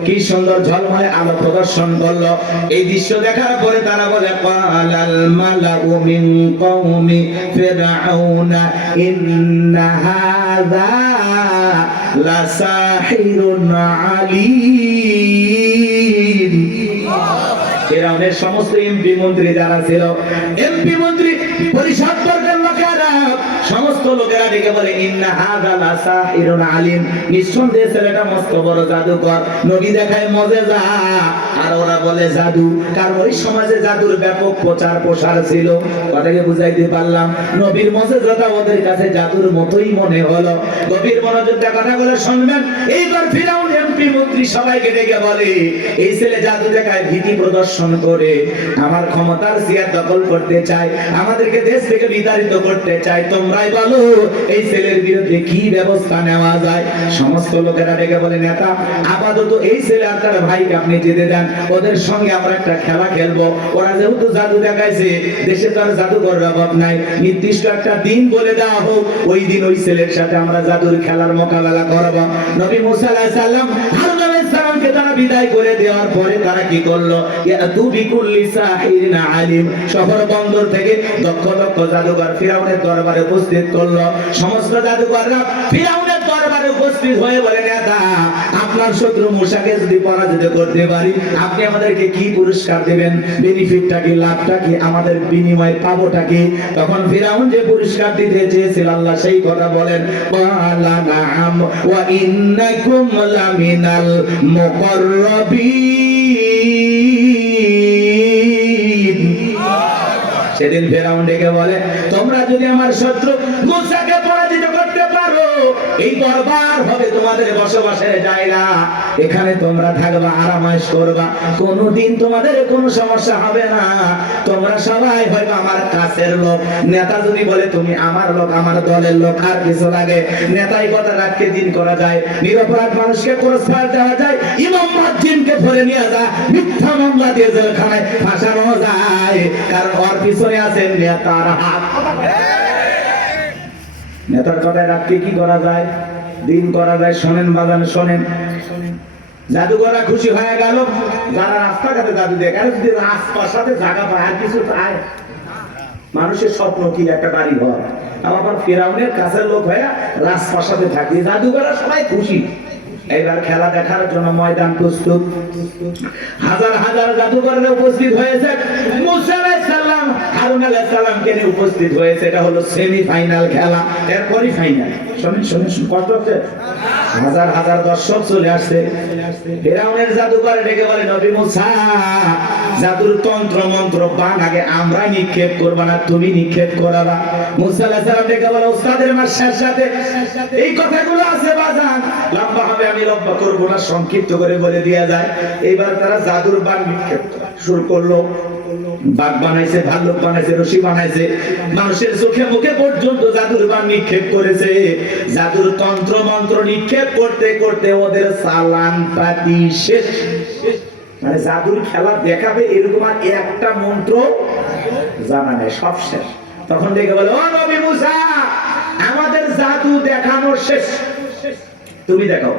কি সুন্দর ঝলমলে আলো প্রদর্শন করলো। এই দৃশ্য দেখার পরে তারা বলে, ক্বালাল মালাউ মিন কওমি ফিরআউনা ইন্না হাযা লাসাহিরুন আলীম। ফিরআউনের সমস্ত এমপি মন্ত্রী যারা ছিল, এমপি মন্ত্রী পরিষদ বর্গের লোকেরা, সমস্ত লোকেরা ডেকে বলে, ইন্না হাযা লাসাহিরুন আলীম, নিঃসন্দেহে ছেলেটা মস্ত বড় জাদুকর। নবী দেখায় মুজিজা আর ওরা বলে জাদু। কারণ ওই সমাজে জাদুর ব্যাপক প্রচার প্রসার ছিল। কথাকে বুঝাইতে পারলাম? নবীর মুজিজাটা ওদের কাছে জাদুর মতোই মনে হলো। গভীর মনোযোগ দিয়ে কথাগুলো শুনবেন। এইবার ফিরআউন এমপি মন্ত্রী সবাইকে ডেকে বলে, এই ছেলে জাদু দেখায়, ভীতি প্রদর্শন করে আমার ক্ষমতার চেয়ার দখল করতে চায়, আমাদেরকে দেশ থেকে বিতাড়িত করতে চায়। তোমরাই বলো এই ছেলের বিরুদ্ধে কি ব্যবস্থা নেওয়া যায়? সমস্ত লোকেরা ডেকে বলে, নেতা, আপাতত এই ছেলে আর তার ভাইকে আপনি যেতে দেন, ওদের সঙ্গে আমরা একটা খেলা খেলবো। ওরা যেহেতু জাদু দেখাইছে, দেশে তো আর জাদুকরের অভাব নাই, নির্দিষ্ট একটা দিন বলে দেওয়া হোক, ওই দিন ওই ছেলের সাথে আমরা জাদুর খেলার মোকাবেলা করবো। নবী মুসা আলাইহিস সালাম, হারুন আলাইহিস সালামকে তারা বিদায় করে দেওয়ার পরে তারা কি করলো? ইয়াতু বিকুল্লি সাহিরিন আলিম, শহর বন্দর থেকে দক্ষ দক্ষ জাদুকর ফিরআউনের দরবারে উপস্থিত করলো। সমস্ত জাদুকররা ফিরআউনের দরবারে উপস্থিত হয়ে বলে, নেতা, আপনার শত্রু মুসাকে যদি পরাজিত করতে পারি, আপনি আমাদেরকে কি পুরস্কার দিবেন? বেনিফিটটা কি, লাভটা কি, আমাদের বিনিময়ে পাবোটা কি? তখন ফিরআউন যে পুরস্কার দিতে চেয়েছিল, আল্লাহ সেই কথা বলেন, ক্বালা নাআম ওয়া ইন্নাকুম লামিনাল মুকাররাবিন। সেদিন ফিরআউন ডেকে বলে, তোমরা যদি আমার শত্রু মুসাকে পরাজিত করতে পারো, এই দরবার হবে তোমাদের বসবাসের জায়গা, এখানে তোমরা থাকবা, আরামায়েশ করবা, কোনোদিন তোমাদের কোনো সমস্যা হবে না। তোমরা সবাই হয়তো আমার কাছের লোক। নেতা যদি বলে তুমি আমার লোক, আমার দলের লোক, আর কিছু লাগে? নেতাই কথা রাখতে দিন করা যায়, নিরপরাধ মানুষকে পুরস্কার দেওয়া যায়, ইমাম মুয়াজ্জিনকে ধরে নিয়ে যায়, মিথ্যা মামলা দিয়ে জেলখানায় ফাঁসানো যায়, কারণ ওর পিছনে আছে নেতার হাত। নেতার কথায় রাখতে কি করা যায়, দিন করা যায়। শোনেন বাজান, শোনেন, জাদুঘরা খুশি হয়ে গেল, যারা রাস্তাঘাটে জাদু দেখে, আর যদি রাজপ্রাসাদে জায়গা পায় আর কিছু পায়। মানুষের স্বপ্ন কি একটা বাড়ি ঘর, আবার ফেরাউনের কাছের লোক হয়ে রাজপ্রাসাদে থাকি, জাদুঘরা সবাই খুশি। এবার খেলা দেখার জন্য ময়দান প্রস্তুত, হাজার হাজার জাদুঘররা উপস্থিত হয়েছে, মুসা আলাইহিস সালাম হারুন আলাইহিস সালামকে নিয়ে উপস্থিত হয়েছে। এটা হলো সেমিফাইনাল খেলা, এরপরই ফাইনাল। শুনুন শুনুন, কষ্ট হচ্ছে, হাজার হাজার দর্শক চলে আসছে। ফেরাউনের জাদুঘরে ডেকে বলে, নবী মুসা, জাদুর তন্ত্র মন্ত্র বান আগে আমরা নিক্ষেপ করব না, তুমি নিক্ষেপ করাবা। মুসা আলাইহিস সালাম ডেকে বলে, ওস্তাদের মাসের সাথে এই কথাগুলো আছে বাজান, লম্বা হবে, আমি লম্বা করব না, সংক্ষিপ্ত করে বলে দেয়া যায়। এবার তারা জাদুর বান নিক্ষেপ শুরু করলো। বাঘ বানাইছে, ভাল্লুক বানাইছে, রশি বানাইছে, মানুষের চোখে মুখে পর্যন্ত জাদুর বান নিক্ষেপ করেছে। জাদুর তন্ত্র মন্ত্র নিক্ষেপ করতে করতে ওদের সালান পাতি শেষ। মানে জাদুর খেলা দেখাবে এরকম আর একটা মন্ত্র জানা নেই, সব শেষ। তখন দেখে বলে, ও নবী মুসা, আমাদের জাদু দেখানো শেষ, তুমি দেখাও।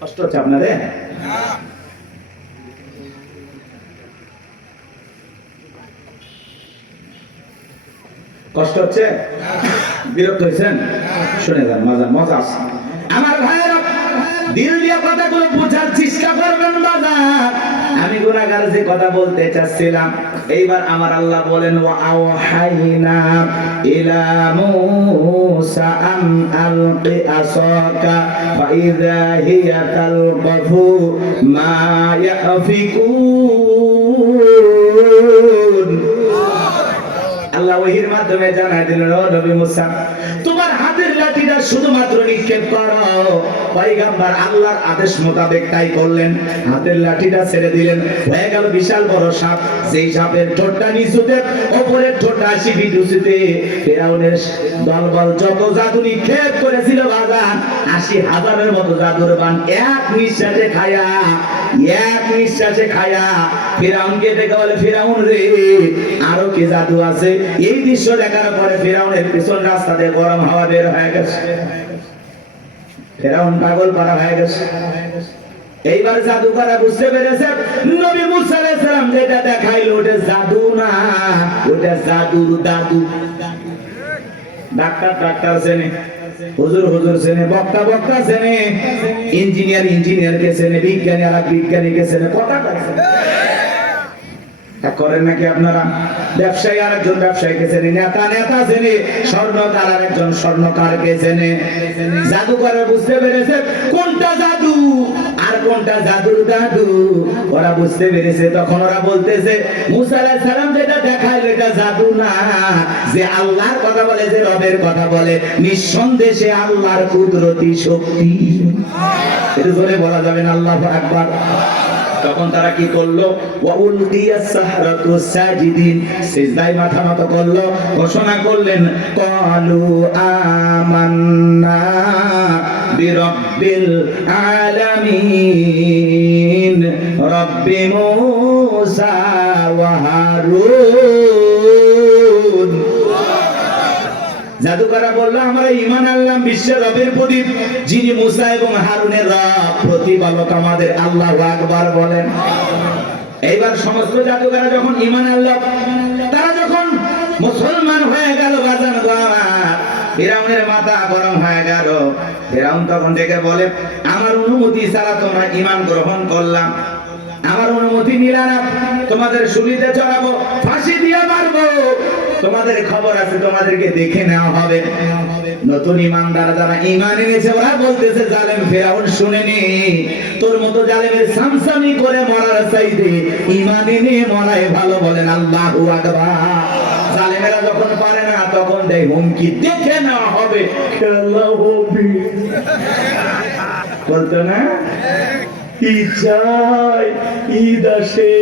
কষ্ট হচ্ছে আপনাদের? কষ্ট হচ্ছে? বিরক্ত হয়েছেন? শুনে যান, মজা মজা আছে। আমার ভাইয়েরা, দিল দিয়ে কথাগুলো বোঝার চেষ্টা করবেন বাজার। আমি গুনাহগার যে কথা বলতে চাচ্ছিলাম, এইবার আমার আল্লাহ বলেন, ওয়া আওহাইনা ইলা মূসা আন আলকি আসাকা ফাইযা হিয়া তালকাফু মা ইয়াফিকুন। আল্লাহ ওহীর মাধ্যমে জানাই দিলেন, ও নবী মুসা, তোমার হাতের লাঠিটা শুধুমাত্র নিক্ষেপ করো। পয়গম্বর আল্লাহর আদেশ মোতাবেক তাই করলেন, হাতের লাঠিটা ছেড়ে দিলেন, হয়ে গেল বিশাল বড় সাপ। যেই সাপের ঠোঁটটা নিচুতে, উপরের ঠোঁটটা 80 ফিট উঁচুতে। ফেরাউনের দলবল যত জাদু নিক্ষেপ করেছিল বাজান, 80,000-এর মতো জাদুর বান এক নিঃশ্বাসে খায়া ফেরাউনকে ডেকে বলে, ফেরাউন রে, আরো কি জাদু আছে? এই দৃশ্য দেখার পরে ফেরাউনের পিছন রাস্তাতে গরম হাওয়া বের হয়ে গেছে, ফেরাউন পাগল পারা হয়ে গেছে। এইবার জাদুকররা বুঝতে পেরেছে, নবী মুসা আলাইহিস সালাম যেটা দেখাইলো ওটা জাদু না, ওটা জাদুর দাদু। ডাক্তার চেনে, হুজুর চেনে, বক্তা চেনে, ইঞ্জিনিয়ার কে চেনে, বিজ্ঞানীকে চেনে, কথা করেন নাকি আপনারা? ব্যবসায়ী আরেকজন ব্যবসায়ীকে চেনে, নেতা চেনে, স্বর্ণকার আরেকজন স্বর্ণকারকে চেনে। জাদুকররা বুঝতে পেরেছে কোনটা জাদু আর কোনটা জাদুর দাদু, ওরা বুঝতে পেরেছে। তখন ওরা বলতেছে, মুসা আলাইহিস সালাম যেটা দেখাইলো এটা জাদু না, যে আল্লাহর কথা বলে, যে রবের কথা বলে, নিঃসন্দেহে আল্লাহর কুদরতি শক্তি। এটা জোরে বলা যাবে না, আল্লাহু আকবার। তখন তারা কি করলো? ওয়াউলকিয়াস সাহরাতু সাজিদিন, সিজদায় মাথা নত করলো, ঘোষণা করলেন, ক্বালু আমান্না বিরাব্বিল আলামিন, রব্বি মূসা ওয়া হারুন। জাদুকররা বলল, আমরা ঈমান আনলাম বিশ্বের রবের প্রদীপ, যিনি মুসা এবং হারুনের রব, প্রতিপালক আমাদের। আল্লাহু আকবার বলেন। এইবার সমস্ত জাদুকররা যখন ঈমান আনলো, তারা যখন মুসলমান হয়ে গেল বাজান গো আমার, ফিরাউনের মাথা গরম হয়ে গেল। ফিরাউন তখন ডেকে বলে, আমার অনুমতি ছাড়া তোমরা ঈমান গ্রহণ করলাম, আমার অনুমতি নিলা না, তোমাদের সুবিধা চড়াবো, ফাঁসি দিয়ে মারবো, তোমাদের খবর আছে, তোমাদেরকে দেখে নেওয়া হবে। নতুন ইমানদার যারা ঈমান এনেছে ওরা বলতেছে, জালেম ফিরাউন শুনেনি, তোর মতো জালেমের সামসামি করে মরার চাইতে ঈমান এনে মরাই ভালো। বলেন আল্লাহু আকবার। জালেমেরা যখন পারে না তখন দেয় হুমকি, দেখে নেওয়া হবে, খেলা হবে। বলতো না, ঈদ যায়, ঈদ আসে,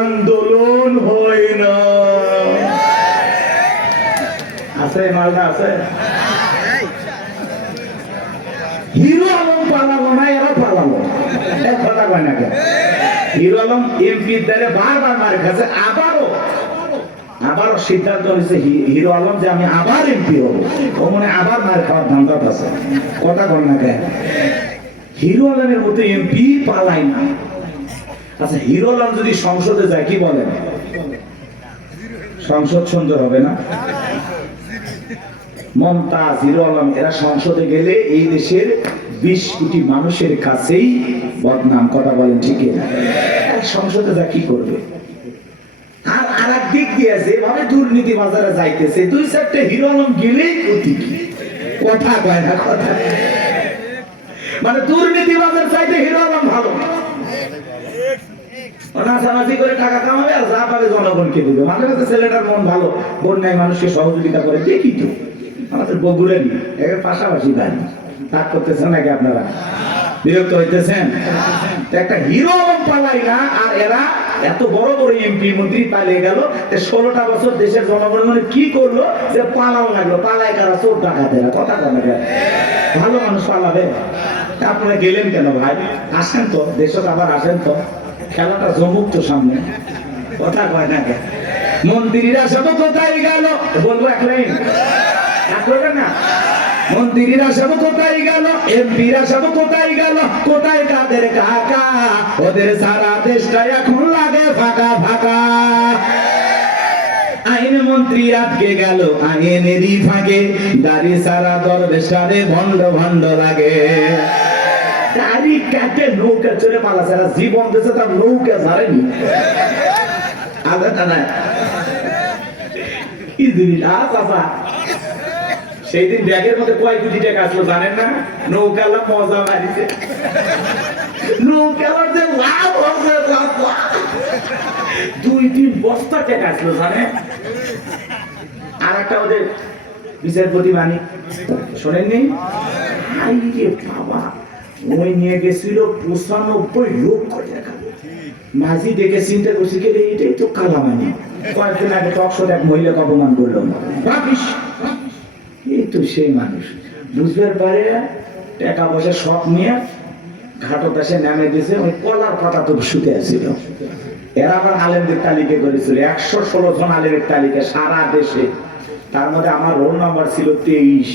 আন্দোলন হয় না। আছে মালদা আছে। হিরো আলম পালালো না, এরা পালালো, এক কথা কয় না কেন? হিরো আলম এমপির দ্বারে বারবার মার খাচ্ছে, আবারও সিদ্ধান্ত হয়েছে হিরো আলম যে আমি আবার এমপি হবো, ও মনে আবার মার খাওয়ার ধান্দা আছে, কথা কয় না কেন? হিরো আলমের মতো এমপি পালায় না। আচ্ছা, হিরো আলম যদি সংসদে যায় কি বলেন? সংসদ সুন্দর হবে না? মমতাজ, হিরো আলম এরা সংসদে গেলে এই দেশের 20 কোটি মানুষের কাছেই বদনাম, কথা বলেন ঠিক না? সংসদে যা কি করবে? আর আরেক দিক দিয়ে যেভাবে দুর্নীতি বাজারে যাইতেছে, 2-4টা হিরো আলম গেলেই ক্ষতি, কথা কয় না কথা। মানে দুর্নীতি বাজার চাইতে হিরো আলম ভালো, নাচানাচি করে টাকা কামাবে আর যা পাবে জনগণকে দিবে। মাঝে মাঝে ছেলেটার মন ভালো, বন্যায় মানুষকে সহযোগিতা করে, দেখি তো আমাদের বগুড়ারই এর পাশাপাশি বাড়ি। তাক করতেছেন নাকি আপনারা? বিরক্ত হইতেছেন? একটা হিরো আলম পালাই না, আর এরা এত বড় বড় এমপি মন্ত্রী পালিয়ে গেল। 16টা বছর দেশের জনগণ মানে কি করলো যে পালাও লাগলো? পালায় কারা? চোর ডাকাতেরা, কথা বলে। ভালো মানুষ পালাবে? আপনারা গেলেন কেন ভাই? আসেন তো, দেশত আবার আসেন তো, খেলাটা জমুক তো সামনে, কথা কয় না কেন? মন্ত্রীরা সব কোথায় গেল? বলবো এক লাইন, না? মন্ত্রীরা সব কোথায় গেল? এমপিরা সব কোথায় গেল? কোথায় কাদের কাকা? ওদের সারা দেশটা এখন লাগে ফাঁকা ফাঁকা। আইন মন্ত্রী আটকে গেল আইনেরই ফাঁকে, দাড়ি সারা দরবেশারে ভণ্ড ভণ্ড লাগে। দাড়ি কাটে নৌকা চড়ে পালা সারা জীবন দেশে তার নৌকা ছাড়েনি। আলাদা না কি জিনিস? চাচা সেই দিন ব্যাগের মধ্যে কয় কোটি টাকা আসলো জানেন না? নৌকালা মজা মারিছে, নৌকালার যে লাভ হবে 2-3 বস্তা টাকা আসলো জানেন। আর একটা ওদের বিচারপতি বাণী শোনেননি? বাবা, ওই নিয়ে গেছিল 95 লক্ষ টাকা। মাঝি দেখে চিন্তা করছি, কে এটাই তো কালামানি। কয়েকদিন আগে টকশোতে এক মহিলাকে অপমান করলো, এই তো সেই মানুষ। বুঝবার পারে টাকা পয়সা সব নিয়ে ঘাটো দেশে নামে দিয়েছে। ওই কলার পাতা তো শুতে আসছিল। এরা আবার আলেমদের তালিকা করেছিল, 116 জন আলেমের তালিকা সারা দেশে। তার মধ্যে আমার রোল নাম্বার ছিল 23।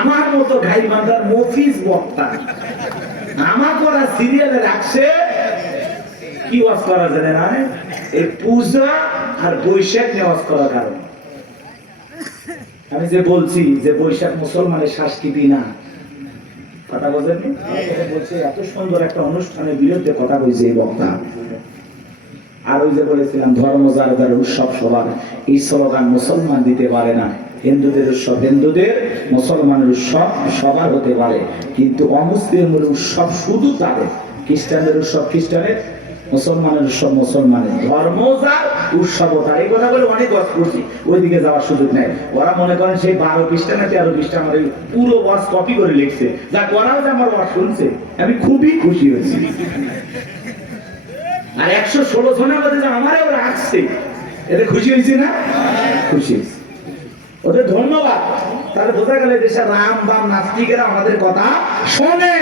আমার মতো গাইবান্ধার মফিজ বক্তা আমার করা সিরিয়ালে রাখছে। কি ওয়াজ করা জানে না? এই পূজা আর বৈশাখ নিয়ে ওয়াজ করার কারণ আমি যে বলছি যে বৈশাখ মুসলমানের সংস্কৃতি না, কথা বলছেন? বলছে এত সুন্দর একটা অনুষ্ঠানের বিরুদ্ধে কথা বলছে এই বক্তা। আর ওই যে বলেছিলাম ধর্ম যার যার উৎসব সবার, এই স্লোগান মুসলমান দিতে পারে না। হিন্দুদের উৎসব হিন্দুদের, মুসলমানের উৎসব সবার হতে পারে, কিন্তু অমুসলিমের উৎসব শুধু তাদের, খ্রিস্টানদের উৎসব খ্রিস্টানের, মুসলমানের উৎসব মুসলমানের, ধর্ম যার উৎসব তার। এই কথা বলে অনেক ওয়াজ করছি, ওইদিকে যাওয়ার সুযোগ নেই। ওরা মনে করেন সেই 12 পৃষ্ঠা না 13 পৃষ্ঠা আমার পুরো ওয়াজ কপি করে লিখছে, যা করাও যে আমার ওয়াজ শুনছে, আমি খুবই খুশি হয়েছি। আর 116 জনের মধ্যে যে আমারও রাখছে, এতে খুশি হয়েছি না? খুশি হয়েছি, ওদের ধন্যবাদ। তাহলে বোঝা গেল দেশের রাম বাম নাস্তিকেরা আমাদের কথা শোনে,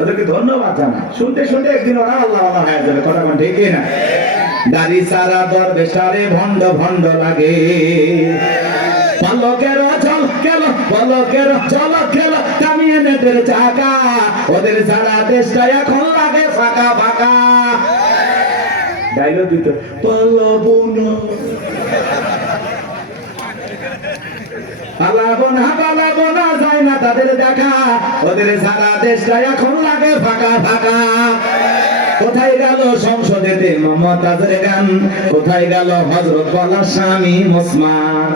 ওদেরকে ধন্যবাদ জানা। শুনতে শুনতে একদিন ওরা আল্লাহ আল্লাহ হয়ে যাবে, কথা বল ঠিক না? দাড়ি সারা দরবেশারে ভণ্ড ভণ্ড লাগে, পলকের জল খেল, পলকের জল খেল কামিয়ে নেটের চাকা, ওদের সারা দেশটা এখন লাগে ফাঁকা ফাঁকা। ডাইলগ দিত, পালাবো না পালাবো না যায় না তাদের দেখা, ওদের সারা দেশটা এখন লাগে ফাঁকা ফাঁকা। কোথায় গেল সংসদেতে মমতাজের গান, কোথায় গেল হযরত ওয়ালা স্বামী ওসমান?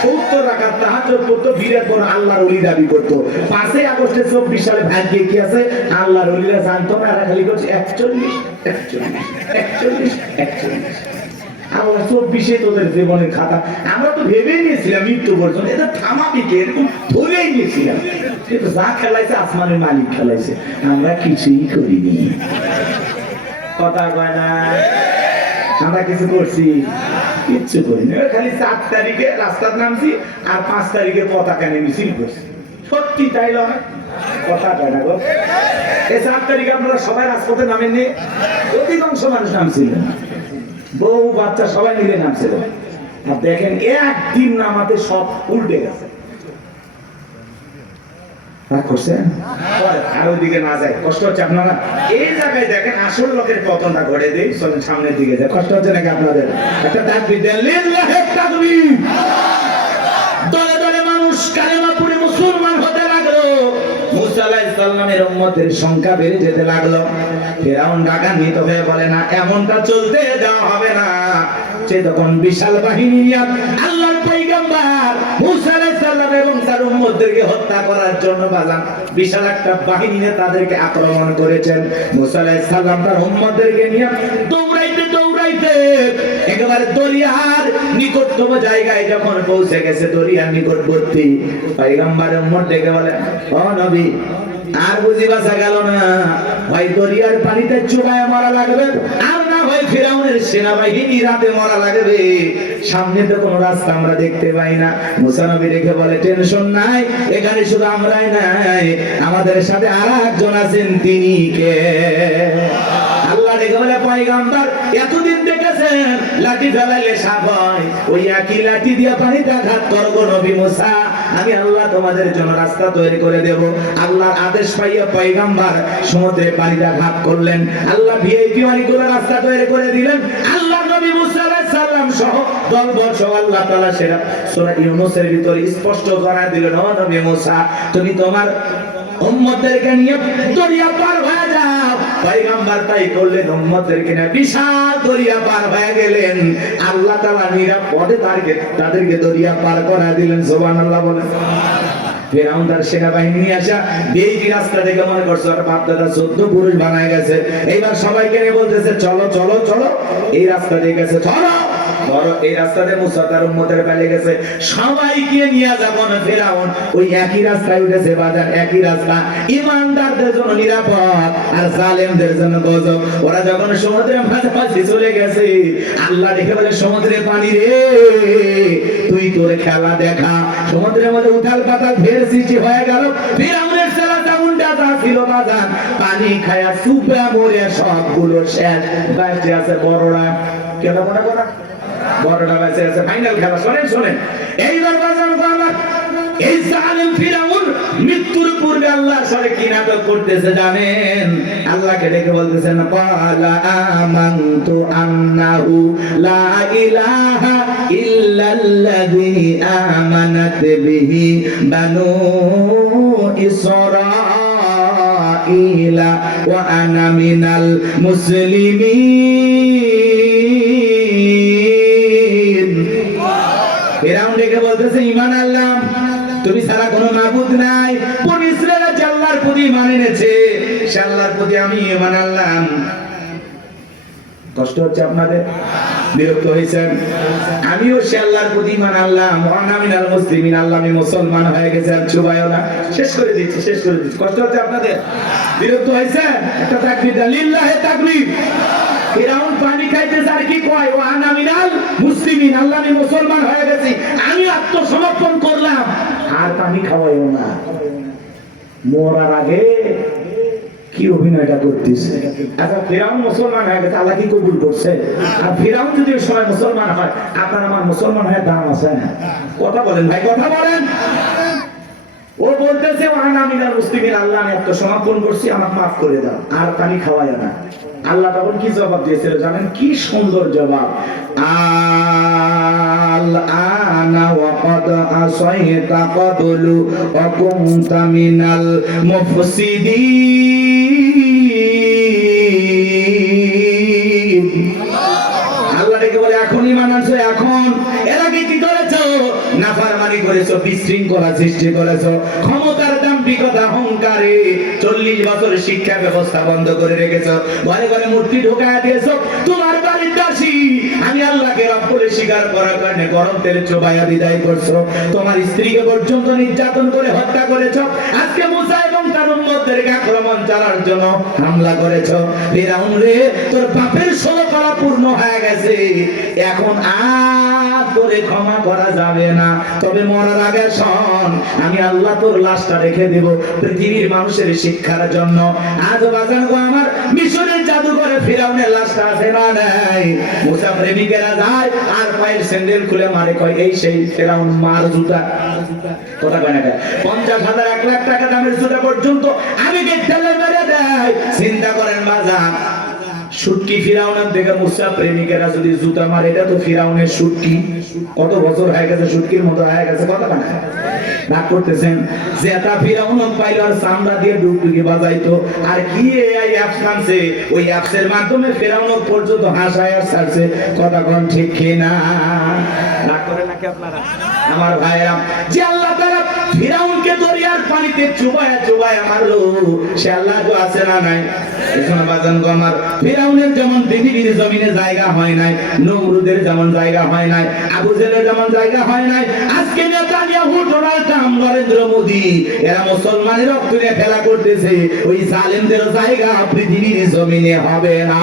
70 রাকাত তাহাজ্জুদ পড়তো, বিরাট বড় আল্লাহর ওলি দাবি করতো। 5 আগস্টে 24 সালে ভাগ্যে কি আছে আল্লাহর ওলিরা জানতো না, এরা খালি করছে 41 41 41 41। আল্লাহ 24 তোদের জীবনের খাতা। আমরা তো ভেবেই নিয়েছিলাম মৃত্যু পর্যন্ত এটা থামাবি কে, এরকম ধরেই নিয়েছিলাম, কিন্তু যা খেলাইছে আসমানের মালিক খেলাইছে, আমরা কিছুই করিনি। কথা কয় না, আমরা কিছু করছি? কিচ্ছু করিনি। খালি 4 তারিখে রাস্তার নামছি আর 5 তারিখে পতাকা নিয়ে মিছিল করছি। সত্যি তাই নয়? কথা কয় না গো। এই 4 তারিখে আপনারা সবাই রাজপথে নামেননি? অধিকাংশ মানুষ নামছিলেন, বউ বাচ্চা সবাই মিলে নামছিল। আর দেখেন একদিন নামাতে সব উল্টে গেছে। আর ওইদিকে না যায়, কষ্ট হচ্ছে আপনারা? এই জায়গায় দেখেন আসল লোকের পতনটা ঘটে দেই, চলেন সামনের দিকে যায়। কষ্ট হচ্ছে নাকি আপনাদের? একটা তাকবীর দেন, লিল্লাহি তাকবীর। দলে দলে মানুষ কালেমা পড়ে মুসলমান হতে লাগলো। মুসা আলাইহিস সালামের উম্মতের সংখ্যা বেড়ে যেতে লাগলো। ফিরআউন রাগান্বিত হয়ে বলে, না এমনটা চলতে দেওয়া হবে না। সে তখন বিশাল বাহিনী নিয়ে আল্লাহর পয়গম্বর মুসা আলাইহিস সালাম এবং তার উম্মতদেরকে হত্যা করার জন্য বাজান বিশাল একটা বাহিনী নিয়ে তাদেরকে আক্রমণ করেছেন। মুসা আলাইহিস সালাম তার উম্মতদেরকে নিয়ে দৌড়াইতে দৌড়াইতে একেবারে দরিয়ার নিকটতম জায়গায় যখন পৌঁছে গেছে, দরিয়ার নিকটবর্তী, পয়গম্বরের উম্মত ডেকে বলে, ও নবী, আর বুঝি বাঁচা গেল না, হয় দরিয়ার পানিতে চুবায় মারা লাগবে, আর না হয় ফিরআউনের সেনাবাহিনী রাতে মারা লাগবে। সামনে তো কোনো রাস্তা আমরা দেখতে পাই না। মুসা নবী রেখে বলে, টেনশন নাই, এখানে শুধু আমরাই নাই, আমাদের সাথে আরেকজন আছেন, তিনি কে? আল্লাহ রেখে বলে, পয়গম্বর এতদিন দেখেছেন লাঠি ফেলাইলে সাপ হয়, ওই একই লাঠি দিয়ে পানিতে আঘাত করবো নবী মুসা, আমি আল্লাহ তোমাদের জন্য রাস্তা তৈরি করে দেব। আল্লাহর আদেশ পাইয়া পয়গম্বর সমুদ্রে পানিতে আঘাত করলেন, আল্লাহ ভিআইপি পানিগুলো রাস্তা তৈরি করে দিলেন। আল্লাহ নবী মুসা আলাইহিস সালাম সহ দলবল সহ আল্লাহ তাআলা সেরা সূরা ইউনূসের ভিতরে স্পষ্ট জানায় দিলেন, ও নবী মুসা, তুমি তোমার উম্মতদেরকে নিয়ে দরিয়া পার হয়ে যাও। পয়গম্বর তাই করলেন, উম্মতদেরকে নিয়ে বিশাল দরিয়া পার হয়ে গেলেন। আল্লাহ তাআলা নিরাপদে তাদেরকে দরিয়া পার করা দিলেন। সুবহানাল্লাহ বলেন। ফিরআউন তার সেনাবাহিনী নিয়ে আসা বেইজি রাস্তা থেকে মনে করছে ওর বাপ দাদা 14 পুরুষ বানায় গেছে। এইবার সবাইকে নিয়ে বলতেছে, চলো চলো চলো, এই রাস্তা দিয়ে গেছে, চলো বড় এই রাস্তাতে মুসা তার উম্মতের পালিয়ে গেছে, সবাইকে নিয়ে যাব না। ফিরআউন ওই একই রাস্তায় উঠেছে, বাজার একই রাস্তা, ঈমানদারদের জন্য নিরাপদ আর জালেমদের জন্য গজব। ওরা যখন সমুদ্রের মাঝামাঝি চলে গেছে, আল্লাহ দেখে বলে, সমুদ্রের পানি রে, তুই তোর খেলা দেখা। সমুদ্রের মধ্যে উথাল পাতাল ফের সৃষ্টি হয়ে গেল। ফিরআউনের ছেলেটা উল্টা ছিল বাজার, পানি খায়া সুপে মরে সবগুলো শেষ। বাইরে আছে বড়রা, কেন মনে করা বড়টা বেঁচে আছে, ফাইনাল খেলা। শোনেন শোনেন, এইবার বাজার আমার এই জালেম ফিরআউন মৃত্যুর পূর্বে আল্লাহর সাথে কি নাটক করতেছে জানেন? আল্লাহকে ডেকে বলতেছেন, ক্বালা আমানতু আন্নাহু লা ইলাহা ইল্লাল্লাযী আমানাত বিহি বানু ইসরাঈলা ওয়া আনা মিনাল মুসলিমিন। ফিরআউন ডেকে বলতেছে, ঈমান আনলাম, তুমি ছাড়া কোনো মাবুদ নাই। বনি ইসরাঈল যে আল্লাহর প্রতি ঈমান এনেছে, সে আল্লাহর প্রতি আমি ঈমান আনলাম। কষ্ট হচ্ছে আপনাদের? বিরক্ত হয়েছেন? আমিও সে আল্লাহর প্রতি ঈমান আনলাম। ওয়া আনা মিনাল মুসলিমিন, আল্লাহ আমি মুসলমান হয়ে গেছে, আর চুবাইও না। শেষ করে দিচ্ছি, শেষ করে দিচ্ছি। কষ্ট হচ্ছে আপনাদের? বিরক্ত হয়েছেন? একটা তাকবীর দেন, লিল্লাহি তাকবীর। ফিরআউন পানি খাইতেছে আর কি কয়, ওয়া আনা মিনাল মুসলিমিন, আল্লাহ আমি মুসলমান হয়ে গেছি, আমি আত্মসমর্পণ করলাম, আর পানি খাওয়াইও না। মরার আগে কি অভিনয়টা করতেছে? আচ্ছা, ফিরআউন মুসলমান হয়ে গেছে, আল্লাহ কি কবুল করছে? আর ফিরআউন যদি ওই সময় মুসলমান হয়, আপনার আমার মুসলমান হয়ে দাম আছে না? কথা বলেন ভাই, কথা বলেন। ও বলতেছে, ওয়া আনা মিনাল মুসলিমিন, আল্লাহ আমি আত্মসমর্পণ করছি, আমাকে মাফ করে দাও, আর পানি খাওয়াইও না। আল্লাহ তখন কি জবাব দিয়েছিল জানেন? কি সুন্দর জবাব, আল আনা ওয়া ক্বাদ আসাইতা ক্বাবলু ওয়া কুনতা মিনাল মুফসিদিন। আল্লাহ ডেকে বলে, এখন ঈমান আনছো, এখন। এর আগে কি করেছো? নাফরমানি করেছো। বিশৃঙ্খলা সৃষ্টি করেছো, ক্ষমতার দাম্ভিকতা অহংকারে 40 বছর শিক্ষা ব্যবস্থা বন্ধ করে রেখেছো, ঘরে ঘরে মূর্তি ঢোকায় দিয়েছো। তোমার বাড়ির দাসী আমি আল্লাহকে রব বলে স্বীকার করার কারণে গরম তেলে চোবাইয়া বিদায় করছো। তোমার স্ত্রীকে পর্যন্ত নির্যাতন করে হত্যা করেছো। আজকে মুসা এবং তার উম্মতদেরকে আক্রমণ চালার জন্য হামলা করেছো। ফিরাউন রে, তোর পাপের 16 কলা পূর্ণ হয়ে গেছে, এখন আর তোরে ক্ষমা করা যাবে না। তবে মরার আগে শোন, আমি আল্লাহ তোর লাশটা রেখে দেব পৃথিবীর মানুষের শিক্ষার জন্য। আজ বাজান গো আমার, মিশরের জাদুঘরে ফিরাউনের লাশটা আছে না নাই? মুসা প্রেমিকেরা যায় আর পায়ের স্যান্ডেল খুলে মারে, কয় এই সেই ফিরাউন মার জুতা। কথা কয় না, 50,000 1 লাখ টাকা দামের জুতা পর্যন্ত আমি গেটে মেরে দেয়। চিন্তা করেন বাজান, শুটকি ফিরাউনের দেখে মুসা প্রেমিকেরা যদি জুতা মারে, এটা তো ফিরাউনের শুটকি। কত বছর হয়ে গেছে, শুটকির মতো হয়ে গেছে। কথা না রাগ করতেছেন? যেটা ফিরাউন পাইল আর চামড়া দিয়ে ডুবডুবি বাজাইতো, আর কি এই অ্যাপস আনছে, ওই অ্যাপসের মাধ্যমে ফিরাউন পর্যন্ত হাসায় আর ছাড়ছে। কথা কোন ঠিক কিনা? রাগ করে নাকি আপনারা? আমার ভাইরা, যে আল্লাহ তাআলা ফিরাউনকে দরিয়ার পানিতে চুবায়া চুবায়া মারলো, সে আল্লাহ তো আছে না নাই? এখন বাজান গো আমার, ফিরাউনের যেমন পৃথিবীর জমিনে জায়গা হয় নাই, নমরুদের যেমন জায়গা হয় নাই, আবু জেহেলের যেমন জায়গা হয় নাই, আজকে Netanyahu, Donald Trump, Narendra Modi, এরা মুসলমানের রক্ত নিয়ে খেলা করতেছে। ওই জালেমদের জায়গা পৃথিবীর জমিনে হবে না।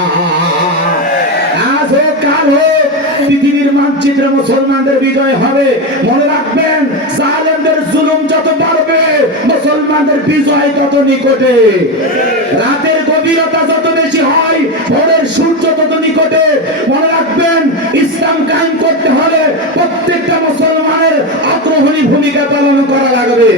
আজ হোক কাল হোক, পৃথিবীর মানচিত্রে মুসলমানদের বিজয় হবে। মনে রাখবেন, জালেমদের জুলুম যত বাড়বে, মুসলমানদের বিজয় তত নিকটে। রাতের গভীরতা যত বেশি হয়, ভোরের সূর্য তত নিকটে। মনে রাখবেন, ইসলাম কায়েম করতে হলে প্রত্যেকটা মুসলমানের অগ্রণী ভূমিকা পালন করা লাগবে।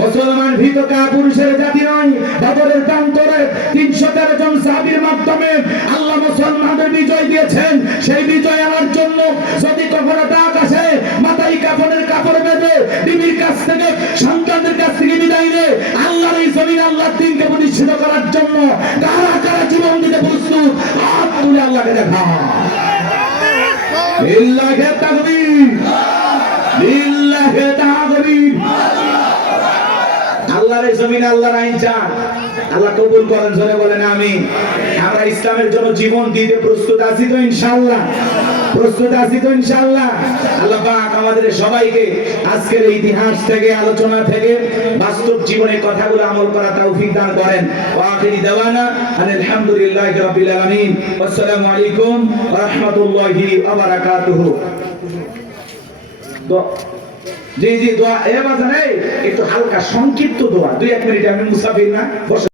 মুসলমান ভীত কাপুরুষের জাতি নয়। বদরের প্রান্তরে 313 জন সাহাবীর মাধ্যমে আল্লাহ মুসলমানদের বিজয় দিয়েছেন। সেই বিজয় আনার জন্য যদি কখনো ডাক আসে, মাথায় কাফনের কাপড় বেঁধে বিবির কাছ থেকে, সন্তানদের কাছ থেকে বিদায় নিয়ে আল্লাহর এই জমিন, আল্লাহর দ্বীনকে প্রতিষ্ঠিত করার জন্য কারা কারা জীবন দিতে প্রস্তুত, হাত তুলে আল্লাহকে দেখা। লিল্লাহি তাকবীর, লিল্লাহি তাকবীর। আল্লাহর এই জমিনে আল্লাহর আইন চান, আল্লাহ কবুল করেন, জোরে বলেন আমিন। আমরা ইসলামের জন্য জীবন দিতে প্রস্তুত আছি তো ইনশাআল্লাহ? প্রস্তুত আছি তো ইনশাআল্লাহ? আল্লাহ পাক আমাদের সবাইকে আজকের এই ইতিহাস থেকে, আলোচনা থেকে বাস্তব জীবনে কথাগুলো আমল করা তৌফিক দান করেন। ওয়া আখিরি দাওয়ানা আলহামদুলিল্লাহি রাব্বিল আলামিন। আসসালামু আলাইকুম ওয়া রাহমাতুল্লাহি ওয়া বারাকাতুহু। তো জি জি, দোয়া এ বাজারে একটু হালকা সংক্ষিপ্ত দোয়া, 2-1 মিনিট। আমি মুসাফির না।